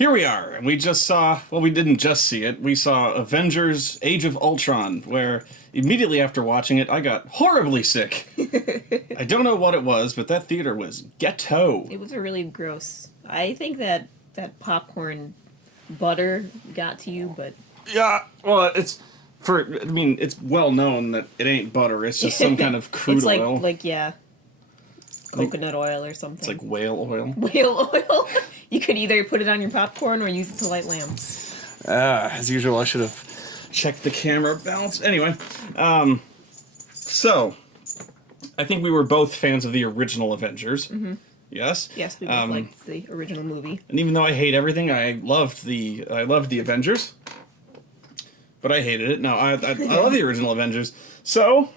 Here we are, and we just saw, well, we didn't just see it, we saw Avengers Age of Ultron, where immediately after watching it, I got horribly sick. I don't know what it was, but that theater was ghetto. It was a really gross. I think that popcorn butter got to you, but Yeah, well, it's well known that it ain't butter, it's just some kind of crude it's like oil. coconut oil or something. It's like whale oil. Whale oil. You could either put it on your popcorn or use it to light lamps. As usual, I should have checked the camera balance. Anyway, so I think we were both fans of the original Avengers. Mm-hmm. Yes. Yes, we both liked the original movie. And even though I hate everything, I loved the Avengers. But I hated it. No, I love the original Avengers. So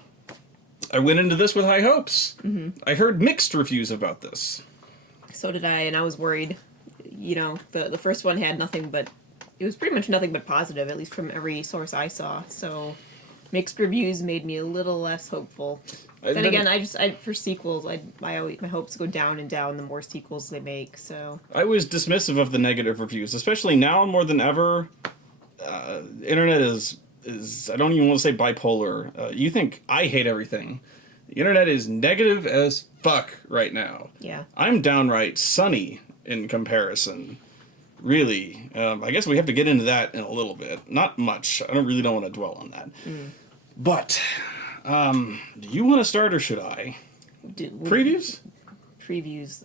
I went into this with high hopes. Mm-hmm. I heard mixed reviews about this. So did I, and I was worried. You know, the first one had nothing but, it was pretty much nothing but positive, at least from every source I saw. So mixed reviews made me a little less hopeful. Then again, for sequels, my hopes go down and down the more sequels they make. So I was dismissive of the negative reviews, especially now more than ever. Internet is I don't even want to say bipolar. You think I hate everything. The internet is negative as fuck right now. Yeah. I'm downright sunny in comparison. Really. I guess we have to get into that in a little bit. Not much. I don't want to dwell on that. Mm. But, do you want to start or should I? Previews? Previews.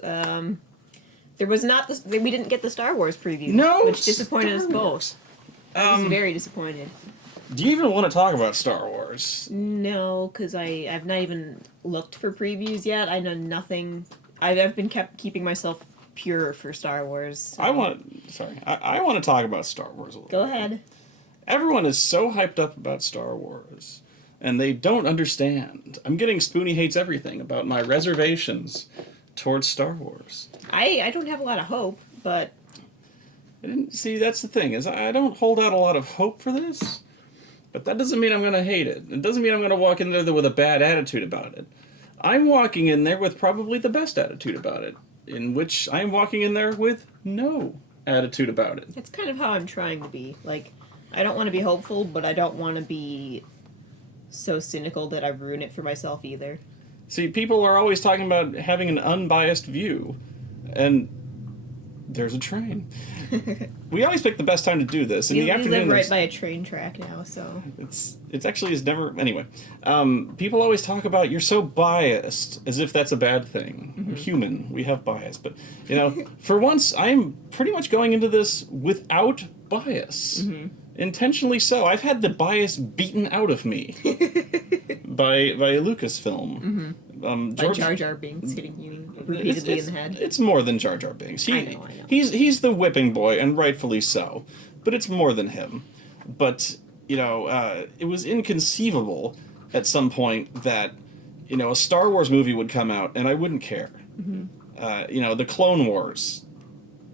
There was not we didn't get the Star Wars preview. No! Which disappointed us both. I was very disappointed. Do you even want to talk about Star Wars? No, because I've not even looked for previews yet. I know nothing. I've been keeping myself pure for Star Wars. So. I want to talk about Star Wars a little Go bit. ahead. Everyone is so hyped up about Star Wars, and they don't understand. I'm getting Spoony hates everything about my reservations towards Star Wars. I don't have a lot of hope, but See, that's the thing, is I don't hold out a lot of hope for this, but that doesn't mean I'm going to hate it. It doesn't mean I'm going to walk in there with a bad attitude about it. I'm walking in there with probably the best attitude about it, in which I'm walking in there with no attitude about it. That's kind of how I'm trying to be. Like, I don't want to be hopeful, but I don't want to be so cynical that I ruin it for myself either. See, people are always talking about having an unbiased view, and there's a train. We always pick the best time to do this. In the afternoon, we live right by a train track now, so it's actually is never anyway. People always talk about you're so biased, as if that's a bad thing. Mm-hmm. We're human, we have bias, but for once, I'm pretty much going into this without bias. Mm-hmm. Intentionally so. I've had the bias beaten out of me by Lucasfilm. Mm-hmm. By Jar Jar Binks hitting you repeatedly in the head. It's more than Jar Jar Binks. I know. He's the whipping boy, and rightfully so. But it's more than him. But it was inconceivable at some point that a Star Wars movie would come out and I wouldn't care. Mm-hmm. The Clone Wars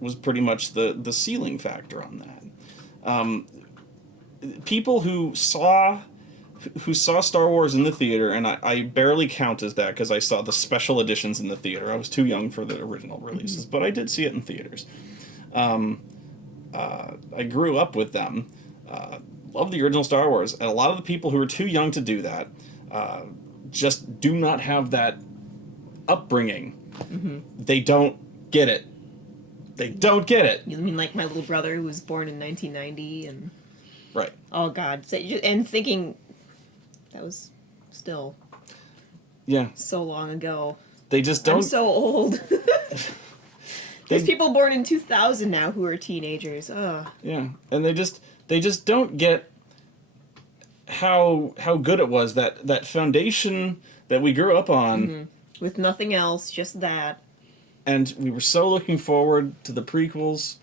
was pretty much the ceiling factor on that. People who saw Star Wars in the theater, and I barely count as that because I saw the special editions in the theater. I was too young for the original releases, but I did see it in theaters. I grew up with them. Love the original Star Wars, and a lot of the people who are too young to do that just do not have that upbringing. Mm-hmm. They don't get it. They don't get it. You mean like my little brother who was born in 1990 and... Right. Oh, God. And thinking that was still so long ago. They just don't... I'm so old. There's people born in 2000 now who are teenagers. Ugh. Yeah, and they just don't get how good it was, that foundation that we grew up on. Mm-hmm. With nothing else, just that. And we were so looking forward to the prequels,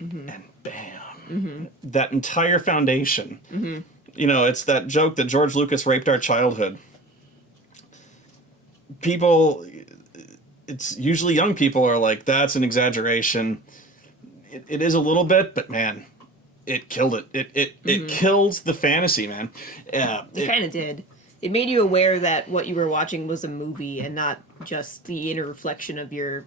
mm-hmm. and bam. Mm-hmm. That entire foundation. Mm-hmm. It's that joke that George Lucas raped our childhood. People, it's usually young people are like, that's an exaggeration. It is a little bit, but man, it killed it. It killed the fantasy, man. It kind of did. It made you aware that what you were watching was a movie and not just the inner reflection of your,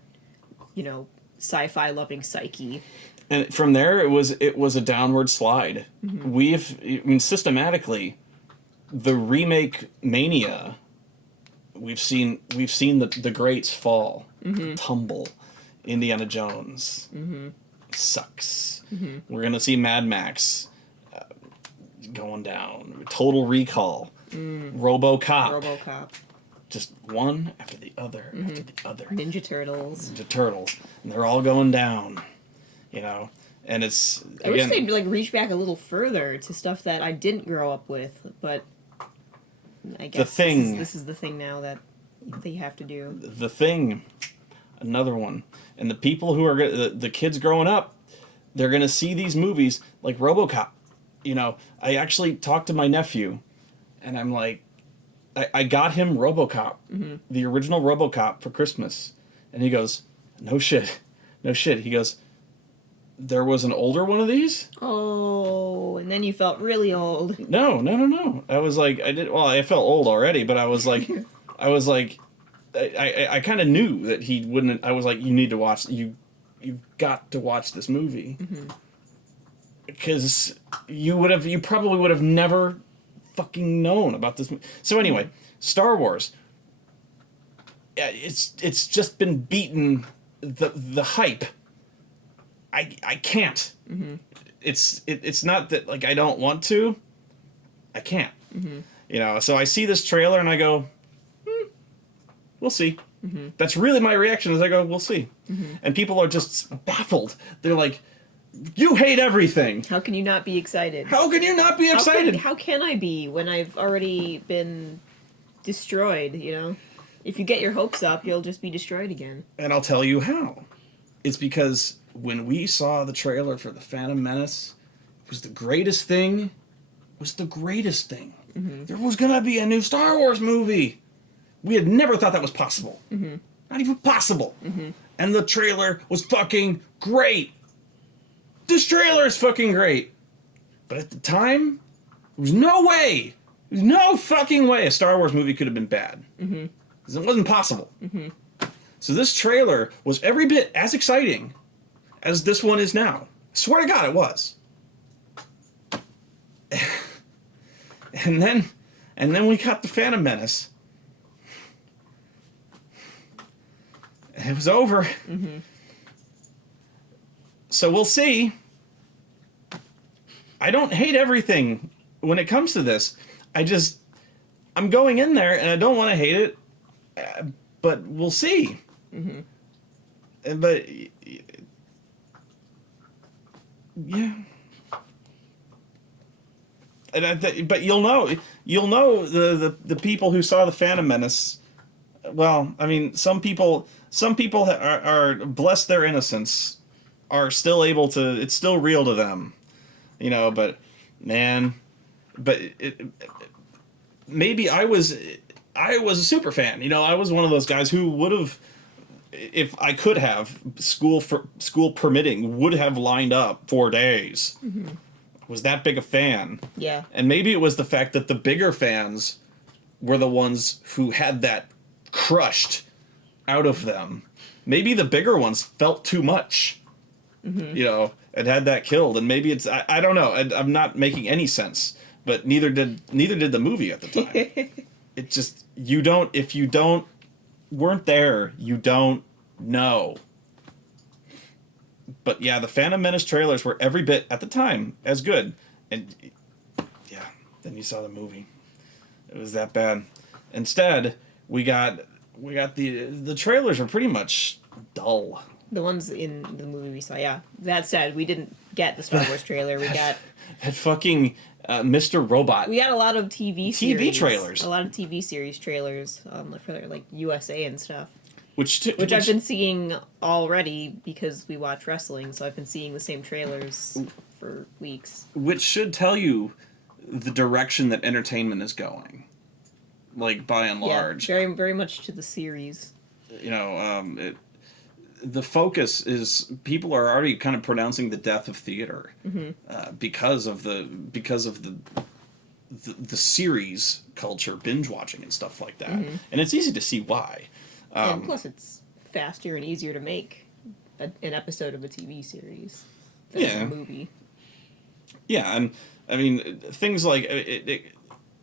sci-fi loving psyche. And from there, it was a downward slide. I mean, systematically, the remake mania. We've seen the greats fall, tumble. Indiana Jones sucks. We're gonna see Mad Max going down. Total Recall, RoboCop. Just one after the other after the other. Ninja Turtles, and they're all going down. And it's I wish they'd like reach back a little further to stuff that I didn't grow up with, but I guess this is the thing now that they have to do. The Thing, another one, and the people who are the kids growing up, they're gonna see these movies like RoboCop. I actually talked to my nephew, and I'm like, I got him RoboCop, the original RoboCop for Christmas, and he goes, no shit. He goes, there was an older one of these? Oh, and then you felt really old. No. I was like, I felt old already, but I was like, I kind of knew that he wouldn't. I was like, you need to watch, you've got to watch this movie. Because you probably would have never fucking known about this movie. So anyway, Star Wars. It's just been beaten, the hype. I can't. It's not that like I don't want to. I can't. So I see this trailer and I go, we'll see. That's really my reaction. Is I go, we'll see. And people are just baffled. They're like, you hate everything. How can you not be excited? How can you not be excited? How can I be when I've already been destroyed? If you get your hopes up, you'll just be destroyed again. And I'll tell you how. It's because when we saw the trailer for The Phantom Menace, it was the greatest thing. There was gonna be a new Star Wars movie. We had never thought that was possible. Not even possible. And the trailer was fucking great. This trailer is fucking great. But at the time, there was no way, no fucking way a Star Wars movie could have been bad. Because it wasn't possible. So this trailer was every bit as exciting as this one is now. I swear to God, it was. And then we got The Phantom Menace. And it was over. So we'll see. I don't hate everything when it comes to this. I'm going in there and I don't want to hate it, but we'll see. But yeah. And but you'll know the people who saw The Phantom Menace. Well, I mean, some people are bless their innocence, are still able to. It's still real to them, But man, maybe I was a super fan. I was one of those guys who would have, if I could have, school permitting, would have lined up 4 days. Was that big a fan? Yeah. And maybe it was the fact that the bigger fans were the ones who had that crushed out of them. Maybe the bigger ones felt too much, and had that killed. And maybe it's I don't know. I'm not making any sense. But neither did the movie at the time. It just if you weren't there, you don't know. But yeah, the Phantom Menace trailers were every bit at the time as good, and yeah, then you saw the movie. It was that bad. Instead, we got the trailers were pretty much dull. The ones in the movie we saw, yeah. That said, we didn't get the Star Wars trailer. We got that fucking Mr. Robot. We got a lot of TV trailers. A lot of TV series trailers for like USA and stuff. Which I've been seeing already because we watch wrestling, so I've been seeing the same trailers for weeks. Which should tell you the direction that entertainment is going. Like, by and large. Yeah, very, very much to the series. The focus is people are already kind of pronouncing the death of theater because of the series culture, binge watching and stuff like that, and it's easy to see why. And plus, it's faster and easier to make. an episode of a TV series than Yeah. a movie. Yeah, and I mean things like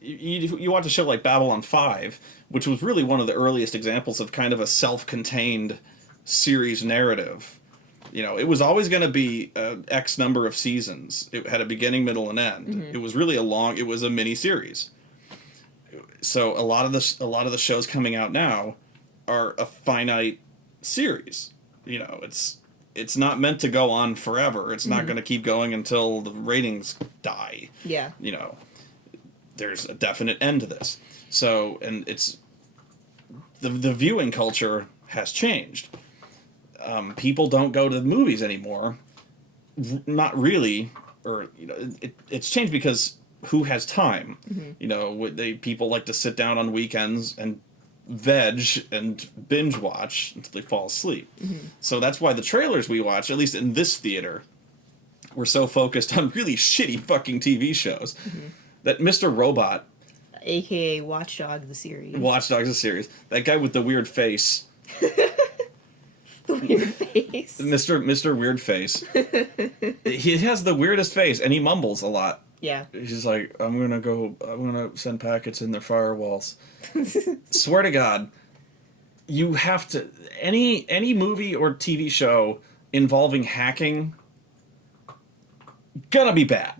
you watch a show like Babylon 5, which was really one of the earliest examples of kind of a self-contained series narrative. You know, it was always going to be X number of seasons. It had a beginning, middle, and end. Mm-hmm. It was really it was a mini series. So a lot of the shows coming out now are a finite series. You know, it's not meant to go on forever. It's not going to keep going until the ratings die. Yeah. You know, there's a definite end to this. So, and it's the viewing culture has changed. People don't go to the movies anymore. Not really, or you know, it's changed because who has time? Mm-hmm. You know, people like to sit down on weekends and veg and binge watch until they fall asleep. Mm-hmm. So that's why the trailers we watch, at least in this theater, were so focused on really shitty fucking TV shows that Mr. Robot, AKA Watchdog the series. Watch Dogs the series, that guy with the weird face, The weird face. Mr. Weird Face, he has the weirdest face and he mumbles a lot. Yeah. He's like, I'm gonna send packets in their firewalls. Swear to God, you have to any movie or TV show involving hacking gonna be bad.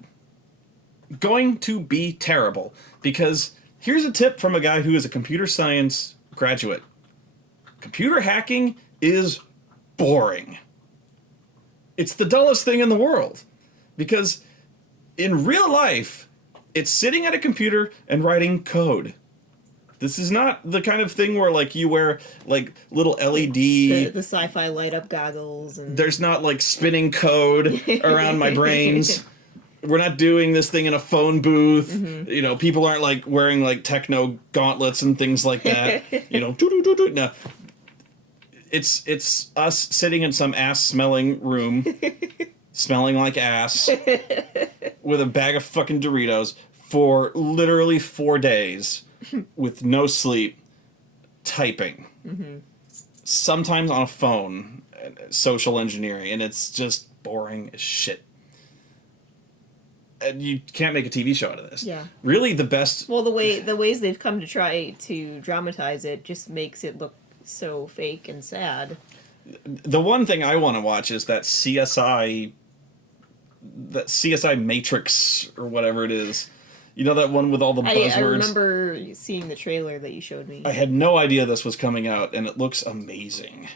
Going to be terrible. Because here's a tip from a guy who is a computer science graduate. Computer hacking is boring. It's the dullest thing in the world. Because in real life, it's sitting at a computer and writing code. This is not the kind of thing where like you wear like little LED. The sci-fi light up goggles. And... There's not like spinning code around my brains. We're not doing this thing in a phone booth. Mm-hmm. You know, people aren't like wearing like techno gauntlets and things like that. You know, doo-doo-doo-doo. No. It's us sitting in some ass smelling room, smelling like ass, with a bag of fucking Doritos for literally 4 days with no sleep, typing. Mm-hmm. Sometimes on a phone, social engineering, and it's just boring as shit. And you can't make a TV show out of this. Yeah. Really, the best... Well, the ways they've come to try to dramatize it just makes it look so fake and sad. The one thing I want to watch is that CSI Matrix or whatever it is. You know, that one with all the buzzwords? I remember seeing the trailer that you showed me. I had no idea this was coming out, and it looks amazing.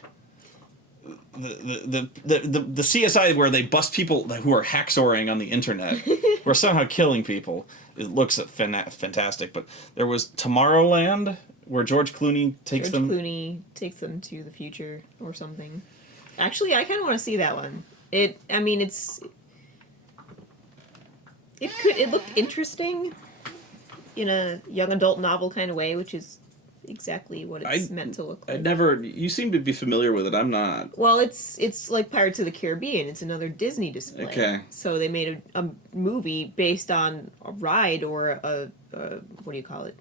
The CSI where they bust people who are hacksawing on the internet, who are somehow killing people, it looks fantastic. But there was Tomorrowland, where George Clooney takes them to the future or something. Actually, I kind of want to see that one. It looked interesting in a young adult novel kind of way, which is exactly what it's meant to look like. You seem to be familiar with it. I'm not. Well, it's like Pirates of the Caribbean. It's another Disney display. Okay. So they made a movie based on a ride or a what do you call it?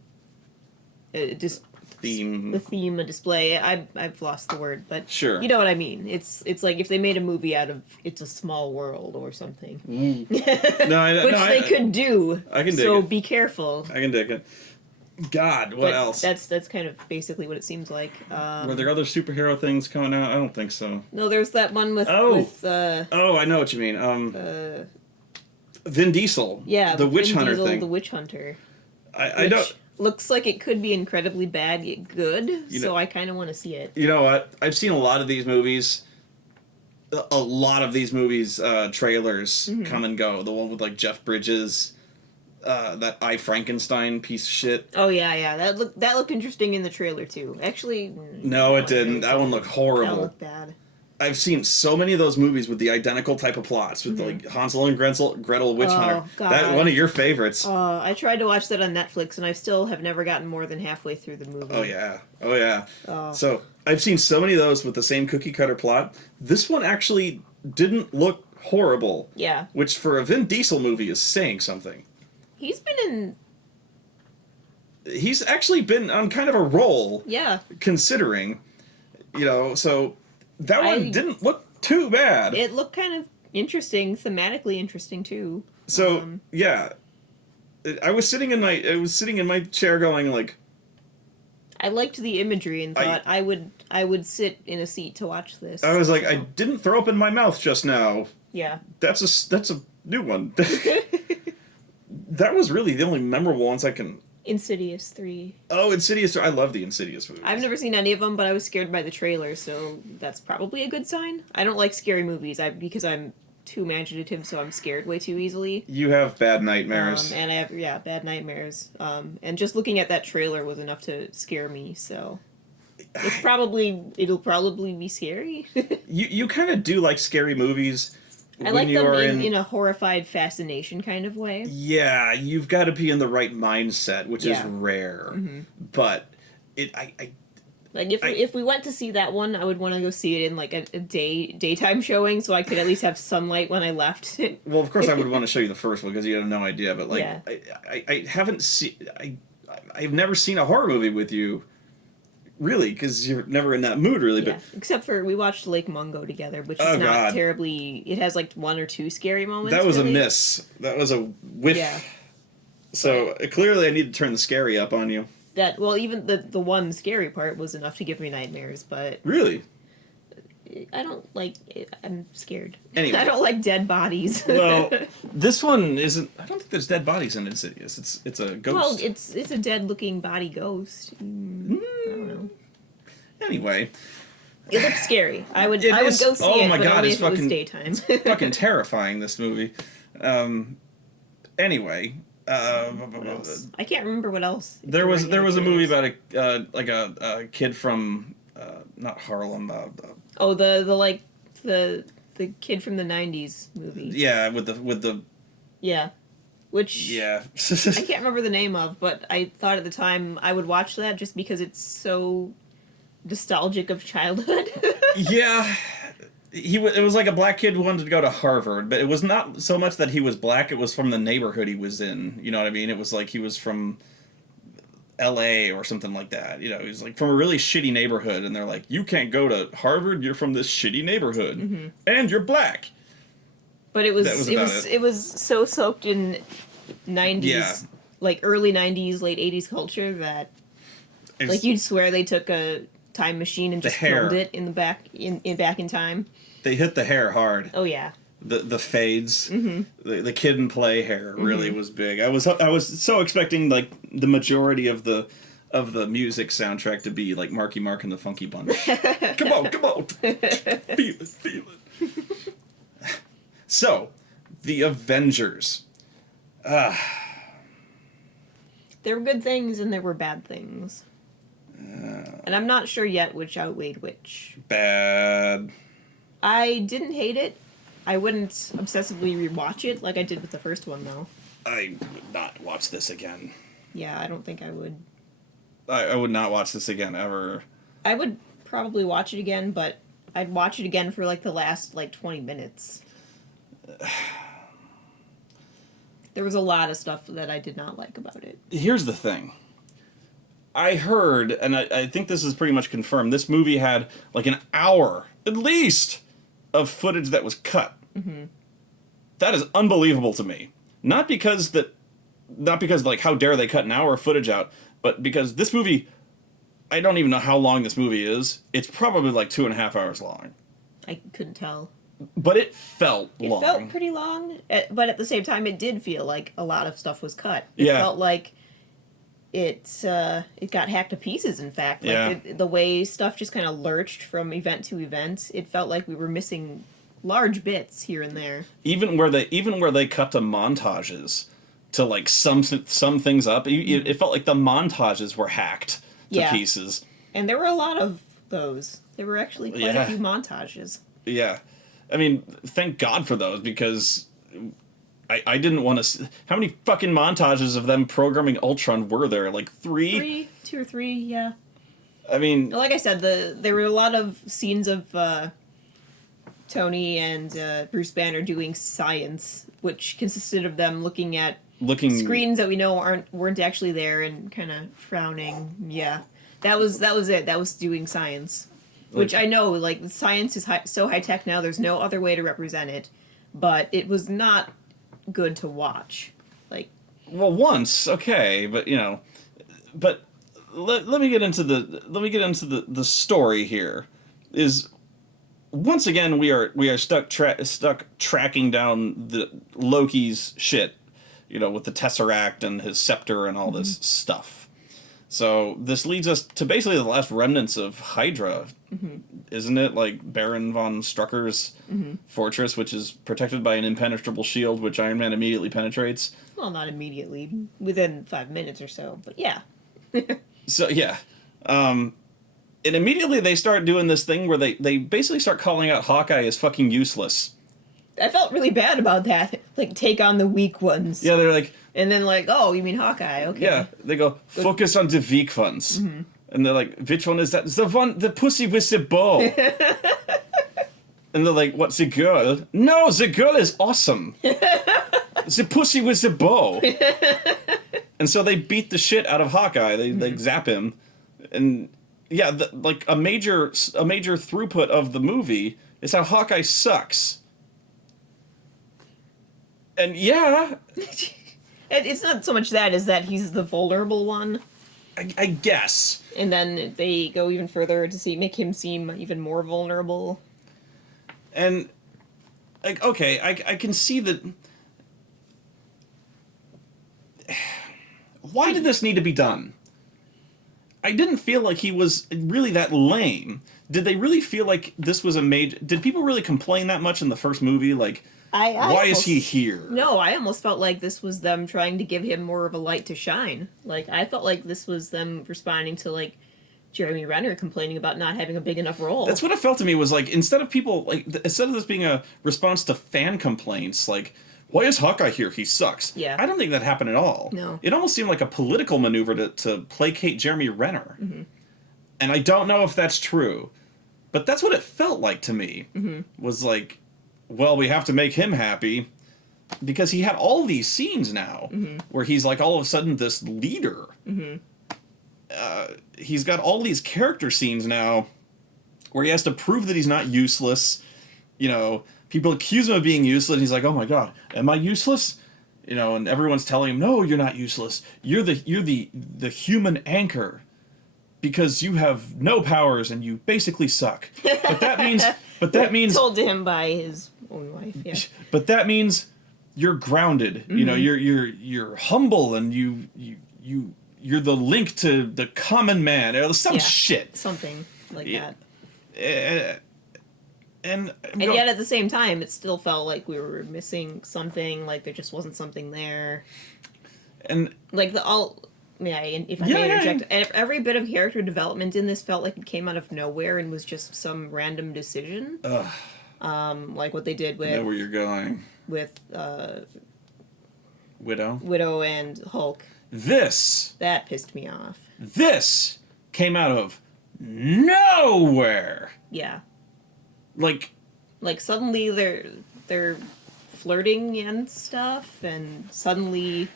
Theme. The theme, a display. I've lost the word, but Sure. You know what I mean. It's like if they made a movie out of It's a Small World or something. No, Which they could do. I can dig so it. be careful. I can dig it. God, what else? That's kind of basically what it seems like. Were there other superhero things coming out? I don't think so. No, there's that one with Oh, I know what you mean. Vin Diesel. yeah, the witch Vin hunter Diesel, thing. The witch hunter. I don't. Looks like it could be incredibly bad yet good, so I kind of want to see it. You know what? I've seen a lot of these movies. A lot of these movies trailers come and go. The one with like Jeff Bridges, that I Frankenstein piece of shit. Oh yeah, that looked interesting in the trailer too. Actually, No, it didn't. That one looked horrible. That looked bad. I've seen so many of those movies with the identical type of plots, with like Hansel and Gretel Witch Hunter. God. That one of your favorites. I tried to watch that on Netflix, and I still have never gotten more than halfway through the movie. Oh yeah. So I've seen so many of those with the same cookie cutter plot. This one actually didn't look horrible. Yeah. Which for a Vin Diesel movie is saying something. He's actually been on kind of a roll. Yeah. Considering, so that one didn't look too bad. It looked kind of interesting, thematically interesting too. So yeah, I was sitting in my chair going like, I liked the imagery and thought I would sit in a seat to watch this. I was like, I didn't throw up in my mouth just now. Yeah. That's a new one. That was really the only memorable ones I can. Insidious 3. Oh, Insidious! I love the Insidious movies. I've never seen any of them, but I was scared by the trailer, so that's probably a good sign. I don't like scary movies because I'm too imaginative, so I'm scared way too easily. You have bad nightmares. And I have bad nightmares. And just looking at that trailer was enough to scare me, so it'll probably be scary. You kind of do like scary movies. I like them in a horrified fascination kind of way. Yeah, you've got to be in the right mindset, which is rare. Mm-hmm. But if we went to see that one, I would want to go see it in like a daytime showing, so I could at least have sunlight when I left. Well, of course, I would want to show you the first one because you have no idea. But like, Yeah. I haven't seen. I've never seen a horror movie with you. Really, because you're never in that mood, really. Yeah. But except for we watched Lake Mungo together, which is not terribly. It has like 1 or 2 scary moments. That was really. a miss. That was a whiff. Yeah. So clearly, I need to turn the scary up on you. Even the one scary part was enough to give me nightmares, but Really, I don't like. I'm scared. Anyway. I don't like dead bodies. well, this one isn't. I don't think there's dead bodies in Insidious. It's a ghost. Well, it's a dead looking body ghost. I don't know. Anyway. It looks scary. I would go see it, my but God, only it's if it was fucking daytime. fucking terrifying, this movie. Anyway, I can't remember what else. there was a movie about a kid from not Harlem. The kid from the 90s movie. Yeah, with the Yeah. Which yeah. I can't remember the name of, but I thought at the time I would watch that just because it's so nostalgic of childhood. Yeah. It was like a black kid who wanted to go to Harvard, but it was not so much that he was black, it was from the neighborhood he was in. You know what I mean? It was like he was from LA or something like that. You know, he was like from a really shitty neighborhood, and they're like, you can't go to Harvard, you're from this shitty neighborhood. Mm-hmm. And you're black. But it was so soaked in 90s, like early 90s, late 80s culture that like you'd swear they took a time machine and just filmed it in the back in time. They hit the hair hard. Oh yeah. The fades, the Kid and Play hair really was big. I was so expecting like the majority of the music soundtrack to be like Marky Mark and the Funky Bunch. Come on, feel it. So, the Avengers. There were good things and there were bad things. And I'm not sure yet which outweighed which. Bad. I didn't hate it. I wouldn't obsessively rewatch it like I did with the first one, though. I would not watch this again. Yeah, I don't think I would. I would not watch this again, ever. I would probably watch it again, but I'd watch it again for, like, the last, 20 minutes. There was a lot of stuff that I did not like about it. Here's the thing. I heard, and I think this is pretty much confirmed, this movie had, like, an hour, at least, of footage that was cut. Mm-hmm. That is unbelievable to me. Not because, like, how dare they cut an hour of footage out, but because this movie, I don't even know how long this movie is. It's probably, like, 2.5 hours long. I couldn't tell. But it felt long. It felt pretty long, but at the same time, it did feel like a lot of stuff was cut. It felt like it got hacked to pieces, in fact. Like the way stuff just kind of lurched from event to event, it felt like we were missing large bits here and there. Even where they cut to montages to like sum things up, it felt like the montages were hacked to pieces. And there were a lot of those. There were actually quite a few montages. Yeah. I mean, thank God for those, because I didn't want to see... How many fucking montages of them programming Ultron were there? Like 3? 2 or 3, yeah. I mean... Like I said, there were a lot of scenes of Tony and Bruce Banner doing science, which consisted of them looking at screens that we know weren't actually there and kind of frowning. Yeah. That was it. That was doing science. Which I know, like, science is so high-tech now, there's no other way to represent it. But it was not good to watch. Like... Well, once, okay, but, you know... But let me get into the story here. Is... Once again, we are stuck tracking down the Loki's shit, you know, with the Tesseract and his scepter and all this stuff. So this leads us to basically the last remnants of Hydra, isn't it? Like Baron von Strucker's fortress, which is protected by an impenetrable shield, which Iron Man immediately penetrates. Well, not immediately, within 5 minutes or so, but yeah. So yeah. And immediately they start doing this thing where they basically start calling out Hawkeye as fucking useless. I felt really bad about that. Like, take on the weak ones. Yeah, they're like... And then like, oh, you mean Hawkeye, okay. Yeah, they go, focus on the weak ones. And they're like, which one is that? The pussy with the bow. And they're like, what's the girl? No, the girl is awesome. The pussy with the bow. And so they beat the shit out of Hawkeye. They zap him. And... Yeah, like a major throughput of the movie is how Hawkeye sucks. And yeah, it's not so much that as that he's the vulnerable one. I guess. And then they go even further to make him seem even more vulnerable. And like, okay, I can see that. Why did this need to be done? I didn't feel like he was really that lame. Did they really feel like this was a major... Did people really complain that much in the first movie? Like, why is he here? No, I almost felt like this was them trying to give him more of a light to shine. Like, I felt like this was them responding to, like, Jeremy Renner complaining about not having a big enough role. That's what it felt to me, was like, instead of this being a response to fan complaints, like... Why is Hawkeye here? He sucks. Yeah. I don't think that happened at all. No. It almost seemed like a political maneuver to placate Jeremy Renner. And I don't know if that's true. But that's what it felt like to me. Was like, well, we have to make him happy. Because he had all these scenes now. Where he's like all of a sudden this leader. He's got all these character scenes now. Where he has to prove that he's not useless. You know... People accuse him of being useless, and he's like, "Oh my God, am I useless?" You know, and everyone's telling him, "No, you're not useless. You're the human anchor, because you have no powers and you basically suck." But that means told to him by his own wife. Yeah. But that means you're grounded. You know, you're humble, and you're the link to the common man, or some shit, something like that. And yet at the same time, it still felt like we were missing something, like there just wasn't something there. And like if I may interject, every bit of character development in this felt like it came out of nowhere and was just some random decision. Like what they did with... I know where you're going. With Widow and Hulk. That pissed me off. This came out of nowhere. Yeah. Like suddenly they're flirting and stuff, and suddenly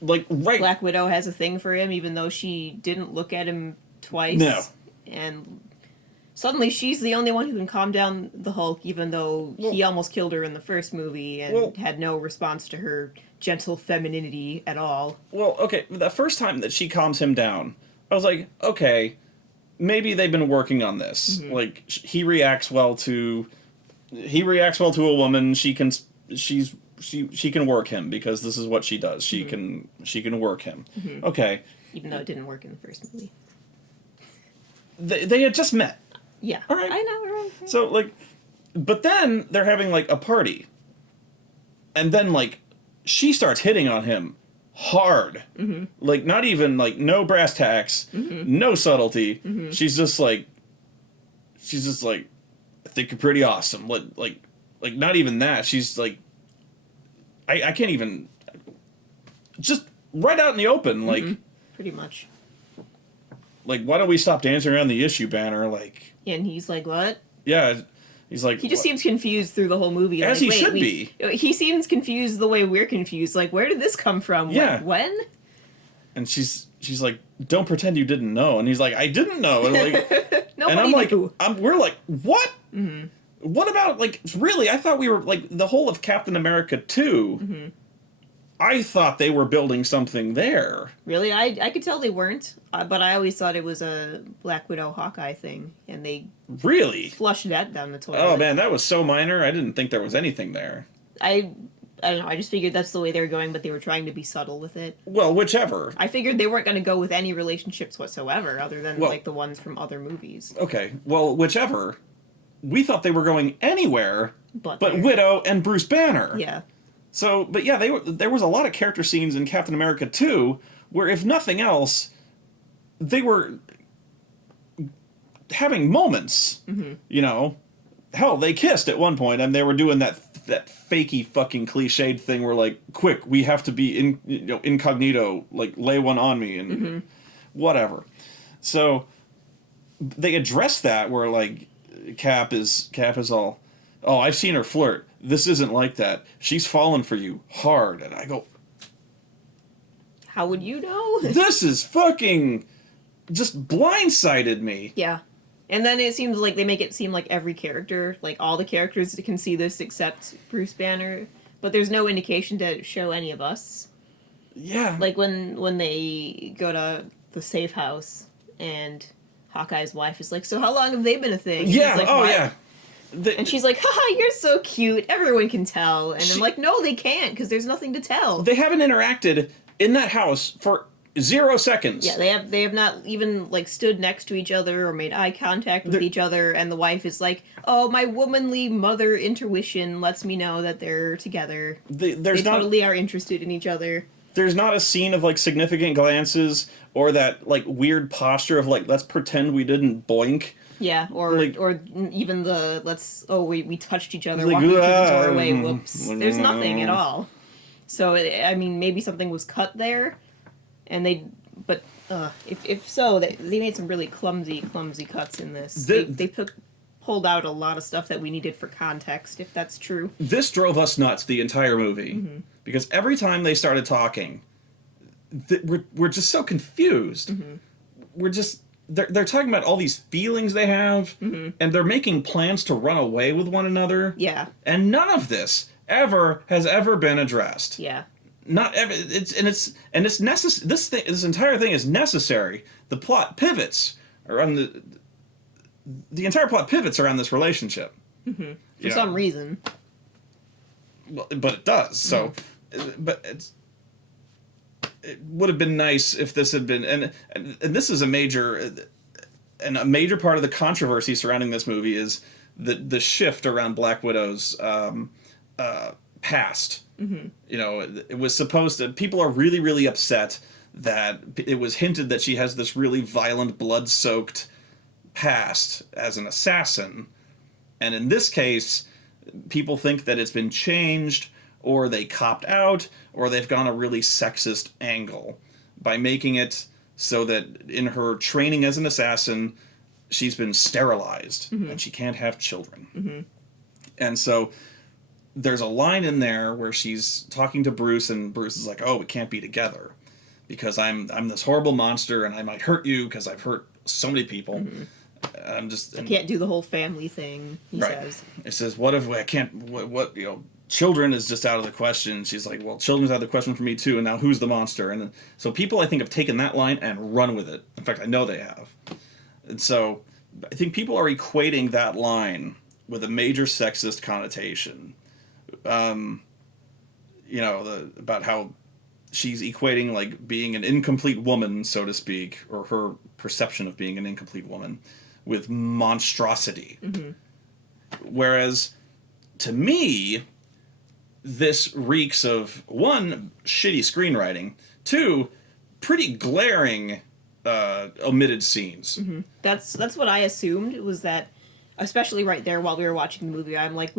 Black Widow has a thing for him, even though she didn't look at him twice. No. And suddenly she's the only one who can calm down the Hulk, even though he almost killed her in the first movie and had no response to her gentle femininity at all. Well, okay, the first time that she calms him down, I was like, okay, maybe they've been working on this. Like, he reacts well to a woman. She can work him because this is what she does. She can work him. Okay. Even though it didn't work in the first movie. They had just met. Yeah. All right. I know. Right? So but then they're having a party, and then she starts hitting on him hard. Not even no brass tacks, no subtlety. She's just like, I think you're pretty awesome. Like not even that. She's like, I can't even, just right out in the open, pretty much. Why don't we stop dancing around the issue banner? And he's like, what? Yeah. He's like, he just seems confused through the whole movie. As he should be. He seems confused the way we're confused. Like, where did this come from? Yeah. When? And she's like, don't pretend you didn't know. And he's like, I didn't know. And, like, Nobody I'm like, knew. we're like, what? Mm-hmm. What about, like, really? I thought we were, like, the whole of Captain America 2, mm-hmm. I thought they were building something there. Really? I could tell they weren't, but I always thought it was a Black Widow Hawkeye thing, and they really flushed that down the toilet. Oh, man, that was so minor. I didn't think there was anything there. I don't know, I just figured that's the way they were going, but they were trying to be subtle with it. Well, whichever. I figured they weren't going to go with any relationships whatsoever, other than, like, the ones from other movies. Okay, well, whichever. We thought they were going anywhere but Widow and Bruce Banner. Yeah. So, but yeah, there was a lot of character scenes in Captain America 2 where, if nothing else, they were having moments, mm-hmm. you know. Hell, they kissed at one point, and they were doing that fakey fucking cliched thing where, like, quick, we have to be incognito, like, lay one on me, and mm-hmm. whatever. So, they addressed that where, like, Cap is all, oh, I've seen her flirt. This isn't like that. She's fallen for you hard. And I go, how would you know? This is fucking just blindsided me. Yeah. And then it seems like they make it seem like every character, like all the characters can see this except Bruce Banner, but there's no indication to show any of us. Yeah. Like when they go to the safe house and Hawkeye's wife is like, so how long have they been a thing? Yeah, like, oh what? yeah. And she's like, haha, you're so cute. Everyone can tell. And I'm like, no, they can't, because there's nothing to tell. They haven't interacted in that house for 0 seconds. Yeah, they have not even, like, stood next to each other or made eye contact with each other, and the wife is like, oh, my womanly mother intuition lets me know that they're together. They totally are interested in each other. There's not a scene of, like, significant glances or that, like, weird posture of, like, let's pretend we didn't boink. Yeah, or even the we touched each other walking through the doorway. Whoops! There's nothing at all. So I mean, maybe something was cut there, and if so, they made some really clumsy cuts in this. They pulled out a lot of stuff that we needed for context, if that's true. This drove us nuts the entire movie mm-hmm. because every time they started talking, we're just so confused. Mm-hmm. We're just. They're talking about all these feelings they have, mm-hmm. and they're making plans to run away with one another. Yeah. And none of this has ever been addressed. Yeah. Not ever. It's necessary. This entire thing is necessary. The plot pivots around the entire plot pivots around this relationship. Mm-hmm. For some reason. Well, but it does. So, but it would have been nice if this had been, and this is a major part of the controversy surrounding this movie is the shift around Black Widow's past. Mm-hmm. You know, it was supposed to. People are really, really upset that it was hinted that she has this really violent, blood-soaked past as an assassin, and in this case, people think that it's been changed. Or they copped out, or they've gone a really sexist angle by making it so that in her training as an assassin, she's been sterilized mm-hmm. and she can't have children. Mm-hmm. And so there's a line in there where she's talking to Bruce, and Bruce is like, "Oh, we can't be together because I'm this horrible monster, and I might hurt you because I've hurt so many people." Mm-hmm. I can't do the whole family thing. He says. It says, "What if I can't? What you know?" Children is just out of the question. She's like, well, children's out of the question for me too, and now who's the monster? And so people, I think, have taken that line and run with it. In fact, I know they have. And so I think people are equating that line with a major sexist connotation. You know, about how she's equating, like, being an incomplete woman, so to speak, or her perception of being an incomplete woman, with monstrosity. Mm-hmm. Whereas, to me, this reeks of, one, shitty screenwriting, two, pretty glaring omitted scenes. Mm-hmm. That's what I assumed. It was that, especially right there while we were watching the movie, I'm like,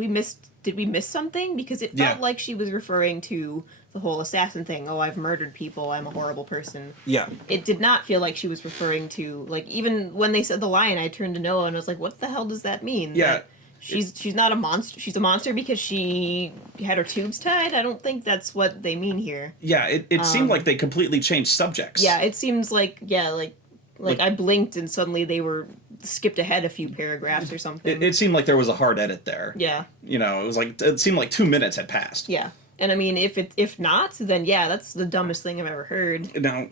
did we miss something? Because it felt like she was referring to the whole assassin thing. Oh, I've murdered people. I'm a horrible person. Yeah. It did not feel like she was referring to, like, even when they said the line, I turned to Noah and I was like, what the hell does that mean? Yeah. she's not a monster. She's a monster because she had her tubes tied. I don't think that's what they mean here. Yeah, it seemed like they completely changed subjects. Yeah, it seems like like I blinked and suddenly they were skipped ahead a few paragraphs or something. It seemed like there was a hard edit there. Yeah. You know, it seemed like 2 minutes had passed. Yeah. And I mean, if not, then yeah, that's the dumbest thing I've ever heard. Now,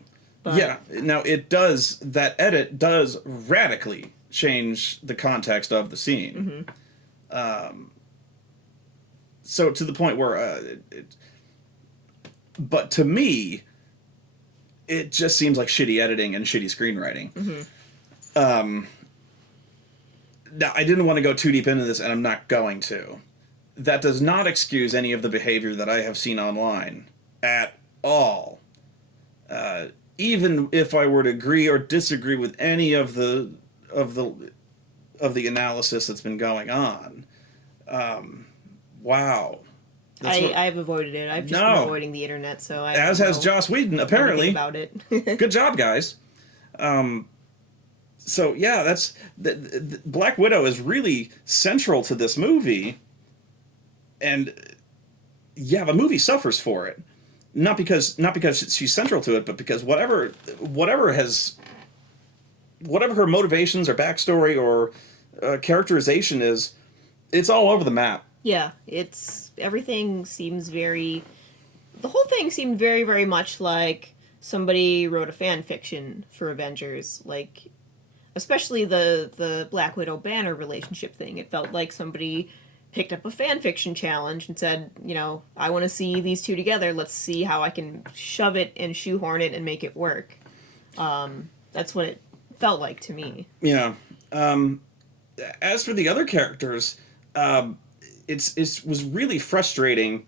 But- yeah, now that edit does radically change the context of the scene. So to the point where, but to me, it just seems like shitty editing and shitty screenwriting. Now, I didn't want to go too deep into this, and I'm not going to. That does not excuse any of the behavior that I have seen online at all. Even if I were to agree or disagree with any of the analysis that's been going on. Wow. I've avoided it. I've just been avoiding the internet, so I as don't has know Joss Whedon, apparently. about it. Good job, guys. So yeah, that's Black Widow is really central to this movie, and yeah, the movie suffers for it. Not because she's central to it, but because whatever her motivations or backstory or characterization is, it's all over the map. Yeah, everything seems the whole thing seemed very, very much like somebody wrote a fan fiction for Avengers, like, especially the Black Widow Banner relationship thing. It felt like somebody picked up a fan fiction challenge and said, you know, I want to see these two together. Let's see how I can shove it and shoehorn it and make it work. That's what it felt like to me. Yeah. As for the other characters, it was really frustrating